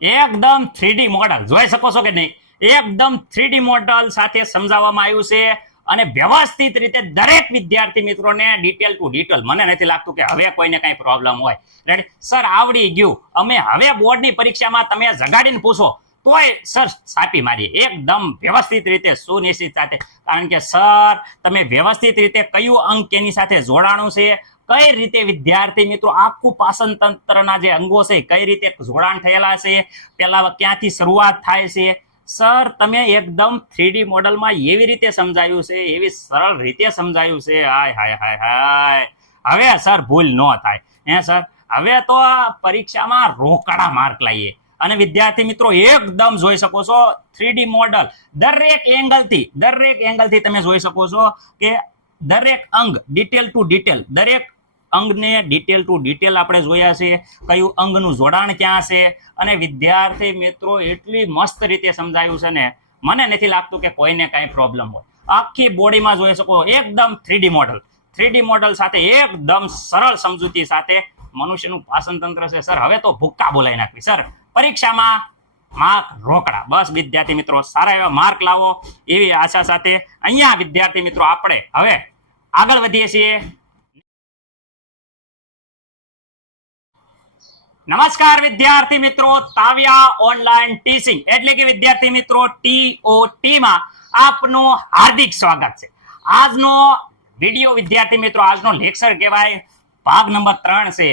એકદમ 3D model જોઈ શકો છો કે નહીં? એકદમ 3D મોડલ સાથે સમજાવવામાં આવ્યું છે અને વ્યવસ્થિત રીતે દરેક વિદ્યાર્થી મિત્રોને ડિટેલ ટુ ડિટેલ. મને નથી લાગતું કે હવે કોઈને કઈ પ્રોબ્લેમ હોય. રેડી સર, આવડી ગયું. અમે હવે બોર્ડની પરીક્ષામાં તમે જગાડીને પૂછો તોય સર છાપી મારીએ એકદમ વ્યવસ્થિત રીતે, સુનિશ્ચિત સાથે. કારણ કે સર તમે વ્યવસ્થિત રીતે કયું અંક એની સાથે જોડાણું છે, કઈ રીતે વિદ્યાર્થી મિત્રો આખું પાચન તંત્રના જે અંગો છે કઈ રીતે જોડાણ થયેલા છે, પેલા ક્યાંથી શરૂઆત થાય છે, સર તમે એકદમ 3D મોડલમાં એવી રીતે સમજાયું છે, એવી સરળ રીતે સમજાયું છે. હાય હાય હાય હાય, હવે સર ભૂલ ન થાય હે સર. હવે તો પરીક્ષામાં રોકડા માર્ક લાવીએ અને વિદ્યાર્થી મિત્રો એકદમ જોઈ શકો છો 3D મોડલ દરેક એંગલથી તમે જોઈ શકો છો કે દરેક અંગ ડિટેલ ટુ ડિટેલ, દરેક અંગને ડિટેલ ટુ ડિટેલ આપણે જોયા છે, કયું અંગનું જોડાણ ક્યાં છે. અને વિદ્યાર્થી મિત્રો એટલી મસ્ત રીતે સમજાયું છે ને, મને નથી લાગતું કે કોઈને કાંઈ પ્રોબ્લેમ હોય. આખી બોડીમાં જોઈ શકો એકદમ 3D મોડલ સાથે એકદમ સરળ સમજૂતી સાથે મનુષ્યનું પાચન તંત્ર છે. સર હવે તો ભૂક્કા બોલાવી નાખવી. સર પરીક્ષામાં માર્ક રોકડા. બસ વિદ્યાર્થી મિત્રો સારા એવા માર્ક લાવો એવી આશા સાથે અહીંયા વિદ્યાર્થી મિત્રો આપણે હવે આગળ વધીએ છીએ. નમસ્કાર વિદ્યાર્થી મિત્રો, તાવ્યા ઓનલાઈન ટીચિંગ એટલે કે વિદ્યાર્થી મિત્રો TOT માં આપનું હાર્દિક સ્વાગત છે. આજનો વિડિયો વિદ્યાર્થી મિત્રો, આજનો લેક્ચર કહેવાય ભાગ નંબર 3 છે.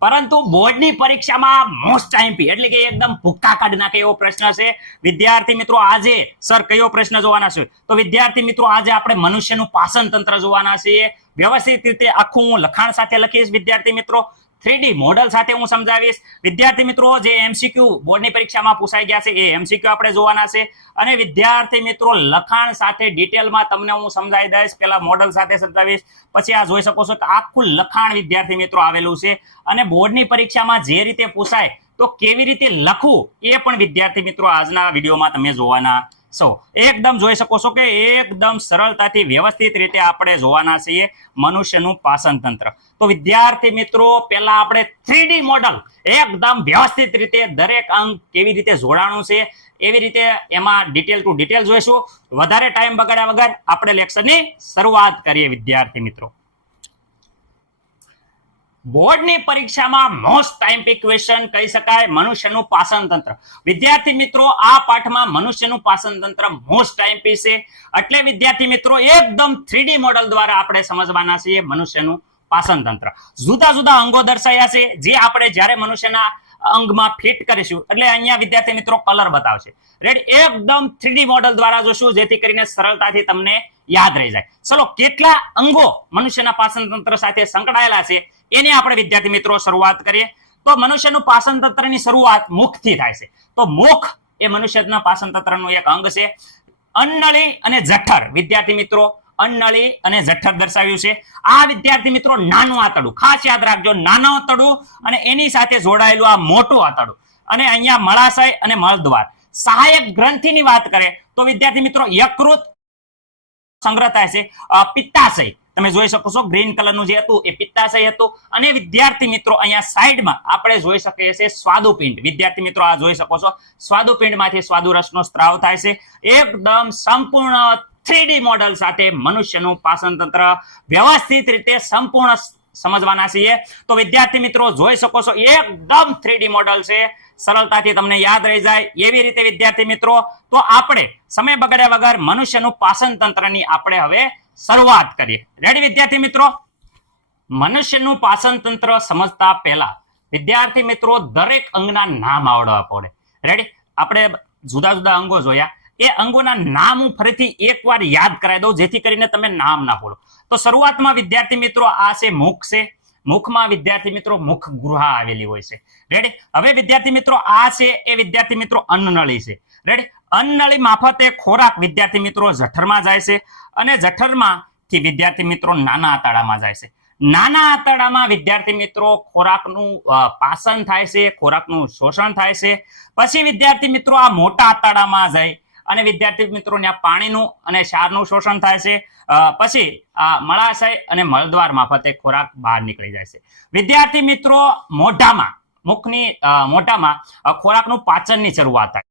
પરંતુ બોર્ડની પરીક્ષામાં મોસ્ટ આઈએમપી એટલે કે એકદમ ભૂક્કા કાઢી નાખે એવો પ્રશ્ન છે. વિદ્યાર્થી મિત્રો આજે સર કયો પ્રશ્ન જોવાના છે? તો વિદ્યાર્થી મિત્રો આજે આપણે મનુષ્યનું પાચન તંત્ર જોવાના છીએ. વ્યવસ્થિત રીતે આખું હું લખાણ સાથે લખીશ વિદ્યાર્થી મિત્રો, 3D મોડલ સાથે હું સમજાવીશ. વિદ્યાર્થી મિત્રો જે MCQ બોર્ડની પરીક્ષામાં પૂછાઈ ગયા છે એ MCQ આપણે જોવાના છે. અને વિદ્યાર્થી મિત્રો લખાણ સાથે ડિટેલમાં તમને હું સમજાવી દઈશ. પહેલા મોડલ સાથે સમજાવીશ, પછી આ જોઈ શકો છો કે આખું લખાણ વિદ્યાર્થી મિત્રો આવેલું છે. અને બોર્ડની પરીક્ષામાં જે રીતે પૂછાય તો કેવી રીતે લખવું એ પણ વિદ્યાર્થી મિત્રો આજના વિડીયોમાં તમે જોવાના છો. એકદમ જોઈ શકો છો કે એકદમ સરળતાથી વ્યવસ્થિત રીતે આપણે જોવાના છીએ મનુષ્યનું પાચન તંત્ર. તો વિદ્યાર્થી મિત્રો પહેલા આપણે 3D મોડલ એકદમ વ્યવસ્થિત રીતે દરેક અંગ કેવી રીતે જોડાણું છે એવી રીતે એમાં ડિટેલ ટુ ડિટેલ જોઈશું. વધારે ટાઈમ બગાડ્યા વગર આપણે લેક્ચરની શરૂઆત કરીએ વિદ્યાર્થી મિત્રો. બોર્ડની પરીક્ષામાં મોસ્ટ ટાઈમપી ક્વેશ્ચન કહી શકાય મનુષ્યનું પાચન તંત્ર. વિદ્યાર્થી મિત્રો આ પાઠમાં મનુષ્યનું પાચન તંત્ર મોસ્ટ ટાઈમપી છે. એટલે વિદ્યાર્થી મિત્રો એકદમ 3D મોડલ દ્વારા આપણે સમજવાના છીએ મનુષ્યનું પાચન તંત્ર. જુદા જુદા અંગો દર્શાવ્યા છે જે આપણે જ્યારે મનુષ્યના અંગમાં ફિટ કરીશું એટલે અહીંયા વિદ્યાર્થી મિત્રો કલર બતાવશે. રેડી એકદમ 3D મોડલ દ્વારા જોશું જેથી કરીને સરળતાથી તમને યાદ રહી જાય. ચલો કેટલા અંગો મનુષ્યના પાચન તંત્ર સાથે સંકળાયેલા છે એની આપણે વિદ્યાર્થી મિત્રો શરૂઆત કરીએ. તો મનુષ્યનું પાચન તંત્રની શરૂઆત મુખથી થાય છે. તો મુખ એ મનુષ્યના પાચન તંત્રનું એક અંગ છે. અન્નળી અને જઠર વિદ્યાર્થી મિત્રો, અન્નળી અને જઠર દર્શાવ્યું છે. આ વિદ્યાર્થી મિત્રો નાનું આંતરડું, ખાસ યાદ રાખજો, નાનું આંતરડું અને એની સાથે જોડાયેલું આ મોટું આંતરડું. અને અહીંયા મળાશય અને મળદ્વાર. સહાયક ગ્રંથિની વાત કરે તો વિદ્યાર્થી મિત્રો યકૃત સંગ્રહ થાય છે. પિત્તાશય તમે જોઈ શકો છો ગ્રીન કલરનું જે હતું એ પિત્તાશય હતું. અને વિદ્યાર્થી મિત્રો અહીંયા સાઈડમાં આપણે જોઈ શકીએ છીએ સ્વાદુપિંડ. વિદ્યાર્થી મિત્રો આ જોઈ શકો છો સ્વાદુપિંડમાંથી સ્વાદુરસનો સ્ત્રાવ થાય છે. એકદમ સંપૂર્ણ 3D મોડલ સાથે મનુષ્યનું પાચન તંત્ર વ્યવસ્થિત રીતે સંપૂર્ણ સમજવાના છીએ. તો વિદ્યાર્થી મિત્રો જોઈ શકો છો એકદમ 3D મોડલ છે, સરળતાથી તમને યાદ રહી જાય એવી રીતે વિદ્યાર્થી મિત્રો. તો આપણે સમય બગાડ્યા વગર મનુષ્યનું પાચન તંત્રની આપણે હવે શરૂઆત કરીએ. રેડી વિદ્યાર્થી મિત્રો? મનુષ્યનું પાચન તંત્ર સમજતા પહેલા વિદ્યાર્થી મિત્રો દરેક અંગના નામ આવડવા પડે. રેડી આપણે જુદા જુદા અંગો જોયા, એ અંગોના નામ હું ફરીથી એકવાર યાદ કરાવી દઉં જેથી કરીને તમે નામ ના ભૂલો. તો શરૂઆતમાં વિદ્યાર્થી મિત્રો આ છે મુખ છે. મુખમાં વિદ્યાર્થી મિત્રો મુખ ગુહા આવેલી હોય છે. રેડી હવે વિદ્યાર્થી મિત્રો આ છે એ વિદ્યાર્થી મિત્રો અન્નનળી છે. રેડી અન્નનળી મારફતે ખોરાક વિદ્યાર્થી મિત્રો જઠરમાં જાય છે અને જઠરમાંથી વિદ્યાર્થી મિત્રો નાના આંતરડામાં જાય છે. નાના આંતરડામાં વિદ્યાર્થી મિત્રો ખોરાકનું પાચન થાય છે, ખોરાકનું શોષણ થાય છે. પછી વિદ્યાર્થી મિત્રો આ મોટા આંતરડામાં જાય અને વિદ્યાર્થી મિત્રોને પાણીનું અને ક્ષારનું શોષણ થાય છે. પછી મળાશય અને મળદ્વાર મારફતે ખોરાક બહાર નીકળી જાય છે. વિદ્યાર્થી મિત્રો મોઢામાં ખોરાકનું પાચનની શરૂઆત થાય.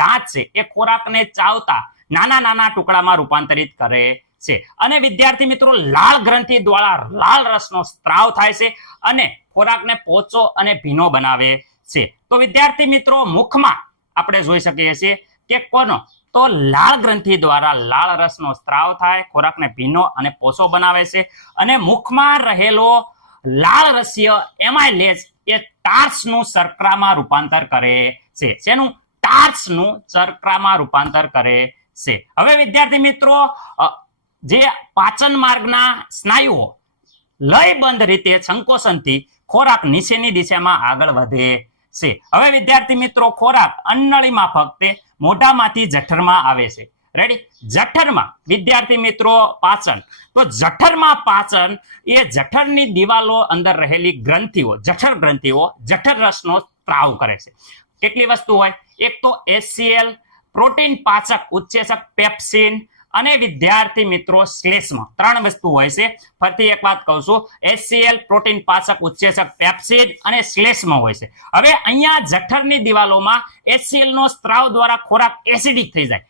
દાંત છે એ ખોરાકને ચાવતા નાના નાના ટુકડામાં રૂપાંતરિત કરે છે. અને વિદ્યાર્થી મિત્રો લાળ ગ્રંથિ દ્વારા લાળ રસનો સ્ત્રાવ થાય છે અને ખોરાકને પોચો અને ભીનો બનાવે છે. તો વિદ્યાર્થી મિત્રો મુખમાં આપણે જોઈ શકીએ છીએ કે કોનો તો લાળ ગ્રંથિ દ્વારા લાળ રસનો સ્ત્રાવ થાય, ખોરાકને ભીનો અને પોચો બનાવે છે. અને મુખમાં રહેલો લાળ રસીય એમાઇલેજ એ ટાર્સનું શર્કરામાં રૂપાંતર કરે છે. શેનું? ટાર્સનું શર્કરામાં રૂપાંતર કરે છે. હવે વિદ્યાર્થી મિત્રો જે પાચન માર્ગના સ્નાયુઓ લયબંધ રીતે સંકોચનથી ખોરાક નીચેની દિશામાં આગળ વધે છે. હવે વિદ્યાર્થી મિત્રો ખોરાક અન્નળીમાં ફક્ત મોઢામાંથી જઠરમાં આવે છે. રેડી? જઠરમાં વિદ્યાર્થી મિત્રો પાચન. તો જઠરમાં પાચન એ જઠરની દિવાલો અંદર રહેલી ગ્રંથિઓ, જઠર ગ્રંથિઓ જઠર રસનો સ્ત્રાવ કરે છે. કેટલી વસ્તુ હોય? એક તો HCl, પ્રોટીન પાચક ઉત્સેચક પેપ્સિન અને વિદ્યાર્થી મિત્રો શ્લેષ્મ. 3 વસ્તુ હોય છે. ફરીથી એક વાત કહું છું, HCl, પ્રોટીન પાચક ઉત્સેચક પેપ્સિન અને શ્લેષ્મ હોય છે. હવે અહીંયા જઠરની દિવાલોમાં HCl નો સ્ત્રાવ દ્વારા ખોરાક એસિડિક થઈ જાય.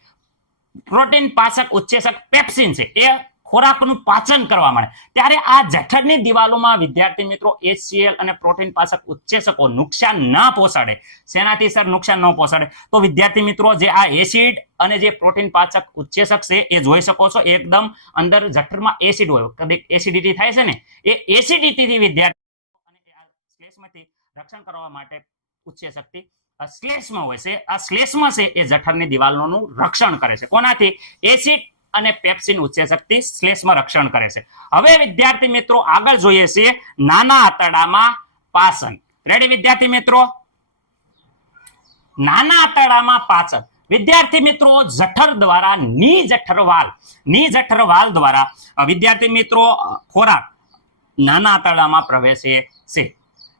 પ્રોટીન પાચક ઉત્સેચક પેપ્સિન છે એ ખોરાકનું પાચન કરવા મળે ત્યારે આ જઠરની દિવાલોમાં વિદ્યાર્થી મિત્રો HCl અને પ્રોટીન પાચક ઉત્સેચકો નુકસાન ના પહોંચાડે. શેનાથી સર નુકસાન ન પહોંચાડે? તો વિદ્યાર્થી મિત્રો જે આ એસિડ અને જે પ્રોટીન પાચક ઉત્સેચક છે એ જોઈ શકો છો એકદમ અંદર જઠરમાં એસિડ હોય, કદી એસિડિટી થાય છે ને, એ એસિડિટીથી વિદ્યાર્થી રક્ષણ કરવા માટે ઉત્સેચકથી શ્લેષ્મ હોય છે. આ શ્લેષ્મ છે એ જઠરની દિવાલોનું રક્ષણ કરે છે. કોનાથી? એસિડ અને પેપ્સિન ઉત્સેચકથી શ્લેષ્મ રક્ષણ કરે છે. હવે વિદ્યાર્થી મિત્રો આગળ જોઈએ છીએ નાના આંતરડામાં પાચન. રેડી વિદ્યાર્થી મિત્રો? નાના આંતરડામાં પાચન વિદ્યાર્થી મિત્રો જઠર દ્વારા નિજઠર વાલ દ્વારા વિદ્યાર્થી મિત્રો ખોરાક નાના આંતરડામાં પ્રવેશે છે.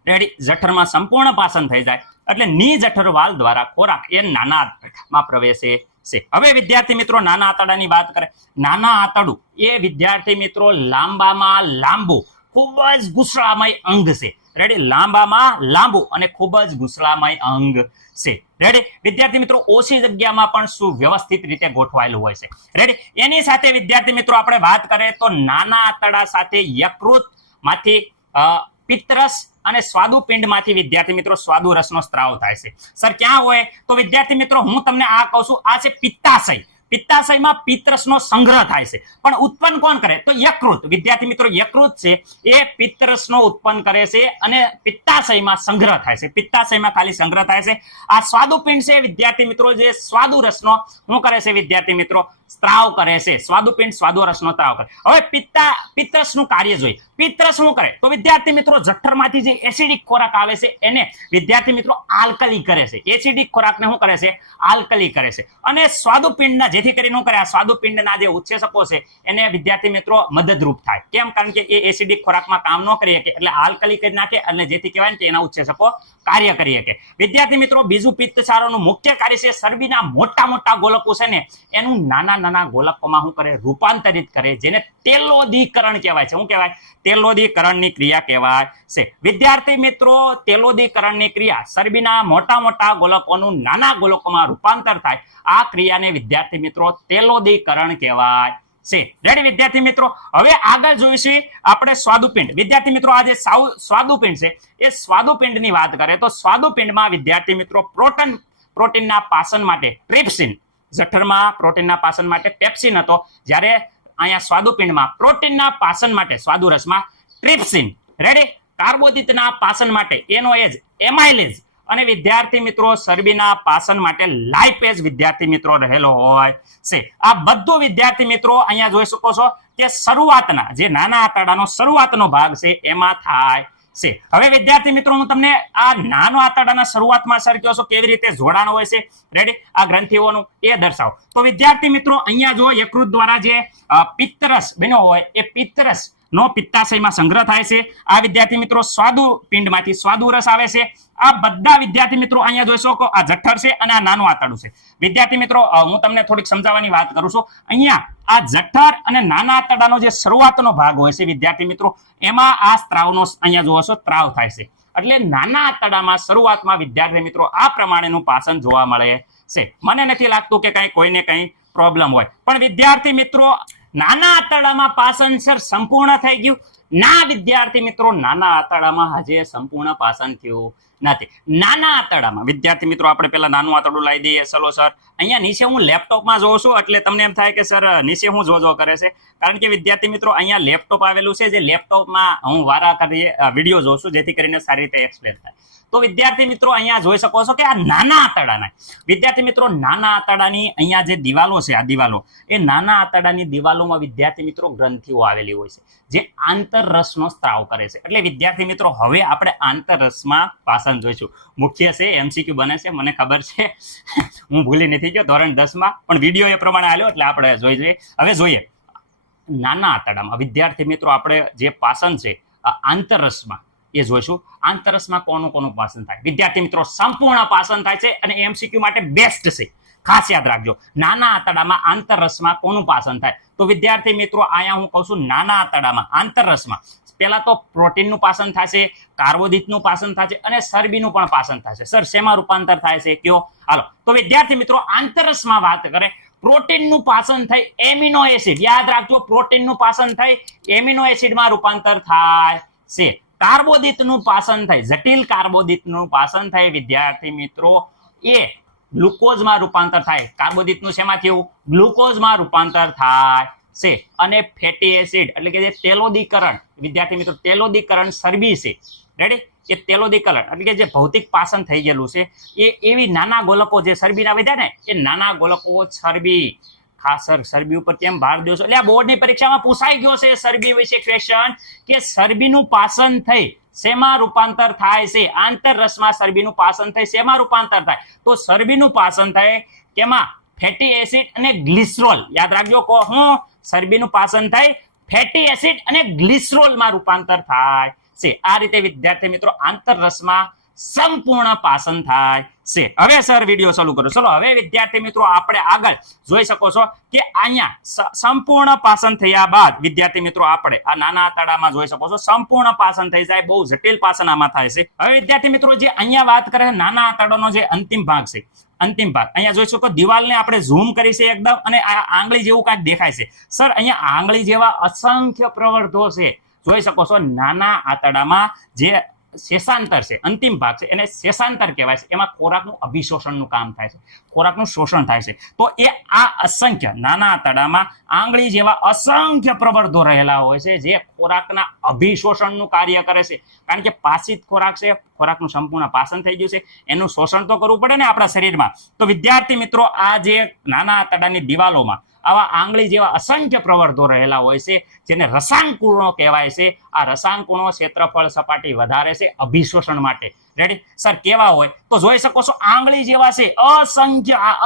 રેડી? જઠરમાં સંપૂર્ણ પાચન થઈ જાય એટલે નિજઠર વાલ દ્વારા ખોરાક એ નાના આંતરડામાં પ્રવેશે છે. હવે વિદ્યાર્થી મિત્રો નાના આંતરડાની વાત કરે. નાના આંતરડું એ વિદ્યાર્થી મિત્રો લાંબામાં લાંબુ ખૂબ જ ગુસળામય અંગ છે. રેડી? લાંબામાં લાંબુ અને ખૂબ જ ગુસળામય અંગ છે. રેડી? વિદ્યાર્થી મિત્રો ઓછી જગ્યામાં પણ સુવ્યવસ્થિત રીતે ગોઠવાયેલું હોય છે. રેડી? એની સાથે વિદ્યાર્થી મિત્રો આપણે વાત કરીએ તો નાના આંતરડા સાથે યકૃત માંથી પિત્તરસ અને સ્વાદુપિંડમાંથી વિદ્યાર્થી મિત્રો સ્વાદુરસનો સ્ત્રાવ થાય છે. સર ક્યાં હોય? તો વિદ્યાર્થી મિત્રો હું તમને આ કહું છું, આ છે પિત્તાશય. પિત્તાશયમાં પિત્તરસનો સંગ્રહ થાય છે પણ ઉત્પન્ન કોણ કરે? તો યકૃત. વિદ્યાર્થી મિત્રો યકૃત છે એ પિત્તરસનો ઉત્પન્ન કરે છે અને પિત્તાશયમાં સંગ્રહ થાય છે. પિત્તાશયમાં ખાલી સંગ્રહ થાય છે. આ સ્વાદુપિંડ છે વિદ્યાર્થી મિત્રો જે સ્વાદુરસનો શું કરે છે વિદ્યાર્થી મિત્રો? સ્ત્રાવ કરે છે. સ્વાદુપિંડ સ્વાદુરસનો સ્ત્રાવ કરે. હવે પિત્તરસનું કાર્ય જોઈએ. પિત્તરસ શું કરે? તો વિદ્યાર્થી મિત્રો જઠરમાંથી જે એસિડિક ખોરાક આવે છે એને વિદ્યાર્થી મિત્રો આલ્કલી કરે છે. એસિડિક ખોરાકને શું કરે છે? આલ્કલી કરે છે. અને સ્વાદુપિંડના જેથી કરીને શું કરે? આ સ્વાદુપિંડના જે ઉત્સેચકો છે એને વિદ્યાર્થી મિત્રો મદદરૂપ થાય. કેમ? કારણ કે એ એસિડિક ખોરાકમાં કામ ન કરી શકે એટલે આલ્કલી કરી નાખે અને જેથી કહેવાય કે એના ઉત્સેચકો કાર્ય કરી શકે. વિદ્યાર્થી મિત્રો બીજું પિત્તક્ષારોનું મુખ્ય કાર્ય છે ચરબીના મોટા મોટા ગોલકો છે ને એનું નાના નાના ગોલકોમાં શું કરે? રૂપાંતરિત કરે, જેને તેલોદીકરણ કહેવાય છે. શું કહેવાય? તેલોદીકરણની ક્રિયા કહેવાય છે. વિદ્યાર્થી મિત્રો તેલોદીકરણની ક્રિયા ચરબીના મોટા મોટા ગોલકોનું નાના ગોલકોમાં રૂપાંતર થાય આ ક્રિયાને વિદ્યાર્થી મિત્રો તેલોદીકરણ કહેવાય છે. રેડી વિદ્યાર્થી મિત્રો? હવે આગળ જોઈશું આપણે સ્વાદુપિંડ. વિદ્યાર્થી મિત્રો આ જે સ્વાદુપિંડ છે એ સ્વાદુપિંડની વાત કરે તો સ્વાદુપિંડમાં વિદ્યાર્થી મિત્રો પ્રોટીનના પાચન માટે ટ્રિપ્સિન, જઠરમાં પ્રોટીનના પાચન માટે પેપ્સિન હતો, જ્યારે અહીંયા સ્વાદુપિંડમાં પ્રોટીનના પાચન માટે સ્વાદુરસમાં ટ્રિપ્સિન. રેડી? કાર્બોદિતના પાચન માટે એમાઇલેજ અને વિદ્યાર્થી મિત્રો ચરબીના પાચન માટે લાઇપેઝ વિદ્યાર્થી મિત્રો રહેલો હોય છે. આ બધું વિદ્યાર્થી મિત્રો અહીંયા જોઈ શકો છો કે શરૂઆતના જે નાના આંતરડાનો શરૂઆતનો ભાગ છે એમાં થાય છે. હવે વિદ્યાર્થી મિત્રો હું તમને આ નાનો આંતરડાના શરૂઆતમાં સર કહો છો કેવી રીતે જોડાણ હોય છે. રેડી? આ ગ્રંથિઓનું એ દર્શાવો. તો વિદ્યાર્થી મિત્રો અહીંયા જો યકૃત દ્વારા જે પિત્તરસ બન્યો હોય એ પિત્તરસ નો પિત્તાશયમાં સંગ્રહ થાય છે. આ વિદ્યાર્થી મિત્રો સ્વાદુપિંડમાંથી સ્વાદુરસ આવે છે. આ બધા વિદ્યાર્થી મિત્રો અહીંયા જોઈ શકો આ જઠર છે અને આ નાનું આંતરડું છે. વિદ્યાર્થી મિત્રો હું તમને થોડીક સમજાવવાની વાત કરું છું. અહીંયા આ જઠર અને નાના આંતરડાનો જે શરૂઆતનો ભાગ હોય છે વિદ્યાર્થી મિત્રો એમાં આ સ્ત્રાવનો અહીંયા જોવો છો સ્ત્રાવ થાય છે. એટલે નાના આંતરડામાં શરૂઆતમાં વિદ્યાર્થી મિત્રો આ પ્રમાણેનું પાચન જોવા મળે છે. મને નથી લાગતું કે કોઈને કઈ પ્રોબ્લેમ હોય, પણ વિદ્યાર્થી મિત્રો નાના આંતરડામાં પાચન સર સંપૂર્ણ થઈ ગયું? ના વિદ્યાર્થી મિત્રો, નાના આંતરડામાં હજી સંપૂર્ણ પાચન થયું નથી. નાના આંતરડામાં વિદ્યાર્થી મિત્રો આપણે પેલા નાનું આંતરડું લાવી દઈએ. ચલો સર, અહીંયા નીચે હું લેપટોપમાં જોઉં છું એટલે તમને એમ થાય કે સર નીચે હું જો કરે છે, કારણ કે વિદ્યાર્થી મિત્રો અહીંયા લેપટોપ આવેલું છે, જે લેપટોપમાં હું વારા કરી વિડીયો જોઉં છું જેથી કરીને સારી રીતે એક્સપ્લેન થાય. તો વિદ્યાર્થી મિત્રો અહીંયા જોઈ શકો છો કે આ નાના આંતરડાના વિદ્યાર્થી મિત્રો નાના આંતરડાની અહીંયા જે દિવાલો છે, આ દિવાલો એ નાના આંતરડાની દિવાલોમાં વિદ્યાર્થી મિત્રો ગ્રંથિઓ આવેલી હોય છે, જે આંતરરસનો સ્ત્રાવ કરે છે. એટલે વિદ્યાર્થી મિત્રો હવે આપણે આંતરરસમાં પાચન જોઈશું. મુખ્ય છે, એમસીક્યુ બને છે, મને ખબર છે, હું ભૂલી નથી ગયો ધોરણ 10માં, પણ વિડીયો એ પ્રમાણે આવ્યો એટલે આપણે જોઈ જોઈએ. હવે જોઈએ નાના આંતરડામાં વિદ્યાર્થી મિત્રો આપણે જે પાચન છે આંતરરસમાં એ જોઈશું. આંતરરસમાં કોનું પાચન થાય? વિદ્યાર્થી મિત્રો સંપૂર્ણ પાચન થાય છે અને એમસીક્યુ માટે બેસ્ટ છે, ખાસ યાદ રાખજો. નાના આંતરડામાં આંતરરસમાં કોનું પાચન થાય? તો વિદ્યાર્થી મિત્રો અહીંયા હું કહું છું નાના આંતરડામાં આંતરરસમાં પહેલા તો પ્રોટીનનું પાચન થશે, કાર્બોદિતનું પાચન થશે અને ચરબીનું પણ પાચન થશે. સર શેમાં રૂપાંતર થાય છે કયો? હાલો, તો વિદ્યાર્થી મિત્રો આંતરરસમાં વાત કરે પ્રોટીનનું પાચન થઈ એમિનો એસિડ, યાદ રાખજો, પ્રોટીનનું પાચન થઈ એમિનો એસિડમાં રૂપાંતર થાય છે. કાર્બોદિતનું પાચન થાય, જટિલ કાર્બોદિતનું પાચન થાય વિદ્યાર્થી મિત્રો એ ગ્લુકોઝમાં રૂપાંતર થાય. કાર્બોદિતનું શેમાં થયું? ગ્લુકોઝમાં રૂપાંતર થાય છે. અને ફેટી એસિડ એટલે કે જે તેલોદીકરણ વિદ્યાર્થી મિત્રો, તેલોદીકરણ ચરબી છે, રેડી? એ તેલોદીકરણ એટલે કે જે ભૌતિક પાચન થઈ ગયેલું છે એ એવી નાના ગોલકો જે ચરબીના વધ્યા ને એ નાના ગોલકો ચરબી. ખાસ સર ચરબી ઉપર કેમ ભાર દો છો? એટલે આ બોર્ડની પરીક્ષામાં પૂછાઈ ગયો છે ચરબી વિશે ક્વેશ્ચન, કે ચરબીનું પાચન થઈ શેમાં રૂપાંતર થાય છે? આંતરરસમાં ચરબીનું પાચન થઈ શેમાં રૂપાંતર થાય? તો ચરબીનું પાચન થાય કેમાં? ફેટી એસિડ અને ગ્લિસરોલ. યાદ રાખજો, હું ચરબીનું પાચન થાય ફેટી એસિડ અને ગ્લિસરોલમાં રૂપાંતર થાય છે. આ રીતે વિદ્યાર્થી મિત્રો આંતરરસમાં સંપૂર્ણ પાચન થાય છે. હવે સર વિડીયો ચાલુ કરો. ચલો હવે વિદ્યાર્થી મિત્રો આપણે આગળ જોઈ શકો છો કે અહીંયા સંપૂર્ણ પાચન થયા બાદ વિદ્યાર્થી મિત્રો આપણે આ નાના આંતરડામાં જોઈ શકો છો સંપૂર્ણ પાચન થઈ જાય, બહુ જટિલ પાચન આમાં થાય છે. હવે વિદ્યાર્થી મિત્રો જે અહીંયા વાત કરે નાના આંતરડાનો જે અંતિમ ભાગ છે, અંતિમ ભાગ અહીંયા જોઈ શકો, દિવાલને આપણે ઝૂમ કરી છે એકદમ અને આ આંગળી જેવું કાંઈક દેખાય છે. સર અહીંયા આંગળી જેવા અસંખ્ય પ્રવર્ધો છે, જોઈ શકો છો. નાના આંતરડામાં જે શેષાંતર છે, અંતિમ ભાગ છે, એને શેષાંતર કહેવાય છે. એમાં ખોરાકનું અભિશોષણનું કામ થાય છે, ખોરાકનું શોષણ થાય છે. તો એ આ અસંખ્ય નાના આંતરડામાં આંગળી જેવા અસંખ્ય પ્રવર્ધો રહેલા હોય છે, જે ખોરાકના અભિશોષણનું કાર્ય કરે છે. કારણ કે પાચિત ખોરાક છે, ખોરાકનું સંપૂર્ણ પાચન થઈ ગયું છે, એનું શોષણ તો કરવું પડે ને આપણા શરીરમાં. તો વિદ્યાર્થી મિત્રો આ જે નાના આંતરડાની દિવાલોમાં આવા આંગળી જેવા અસંખ્ય પ્રવર્ધો રહેલા હોય છે, જેને રસાંકુણો કહેવાય છે. આ રસાંકુણો ક્ષેત્રફળ સપાટી વધારે છે અભિશોષણ માટે. રેડી? સર કેવા હોય? તો જોઈ શકો છો આંગળી જેવા છે,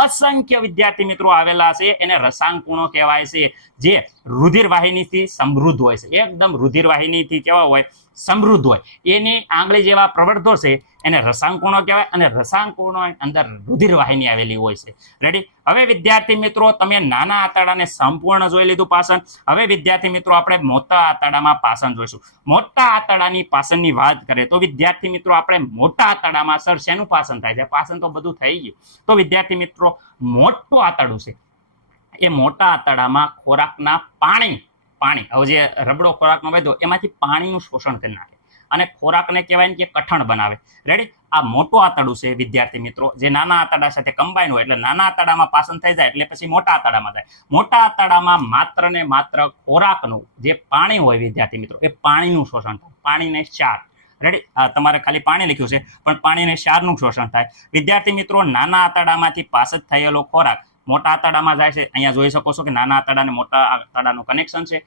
અસંખ્ય વિદ્યાર્થી મિત્રો આવેલા છે, એને રસાંકુણો કહેવાય છે, જે રુધિરવાહિનીથી સમૃદ્ધ હોય છે, એકદમ રુધિરવાહિનીથી કેવા હોય? સમૃદ્ધ હોય. એની આંગળી જેવા પ્રવર્ધો છે એને રસાંકુણો કહેવાય, અને રસાંકુણો અંદર રુધિરવાહિની આવેલી હોય છે. રેડી? હવે વિદ્યાર્થી મિત્રો તમે નાના આંતરડાને સંપૂર્ણ જોઈ લીધું પાચન. હવે વિદ્યાર્થી મિત્રો આપણે મોટા આંતરડામાં પાચન જોઈશું. મોટા આંતરડાની પાચનની વાત કરીએ તો વિદ્યાર્થી મિત્રો આપણે મોટા આંતરડામાં સર શેનું પાચન થાય છે? પાચન તો બધું થઈ ગયું. તો વિદ્યાર્થી મિત્રો મોટું આંતરડું છે, એ મોટા આંતરડામાં ખોરાકના પાણી હવે જે રબડો ખોરાકનો વધ્યો એમાંથી પાણીનું શોષણ કરી નાખે અને ખોરાકને કહેવાય કે કઠણ બનાવે. રેડી? આ મોટું આંતરડું છે વિદ્યાર્થી મિત્રો, જે નાના આંતરડા સાથે કમ્બાઈન હોય એટલે નાના આંતરડામાં પાચન થઈ જાય એટલે પછી મોટા આંતરડામાં થાય. મોટા આંતરડામાં માત્ર ને માત્ર ખોરાકનું જે પાણી હોય વિદ્યાર્થી મિત્રો, એ પાણીનું શોષણ થાય, પાણીને ક્ષાર. રેડી? તમારે ખાલી પાણી લખ્યું છે પણ પાણીને ક્ષારનું શોષણ થાય. વિદ્યાર્થી મિત્રો નાના આંતરડામાંથી પાસ થયેલો ખોરાક મોટા આંતરડામાં જાય છે. અહીંયા જોઈ શકો છો કે નાના આંતરડા અને મોટા આંતરડાનું કનેક્શન છે.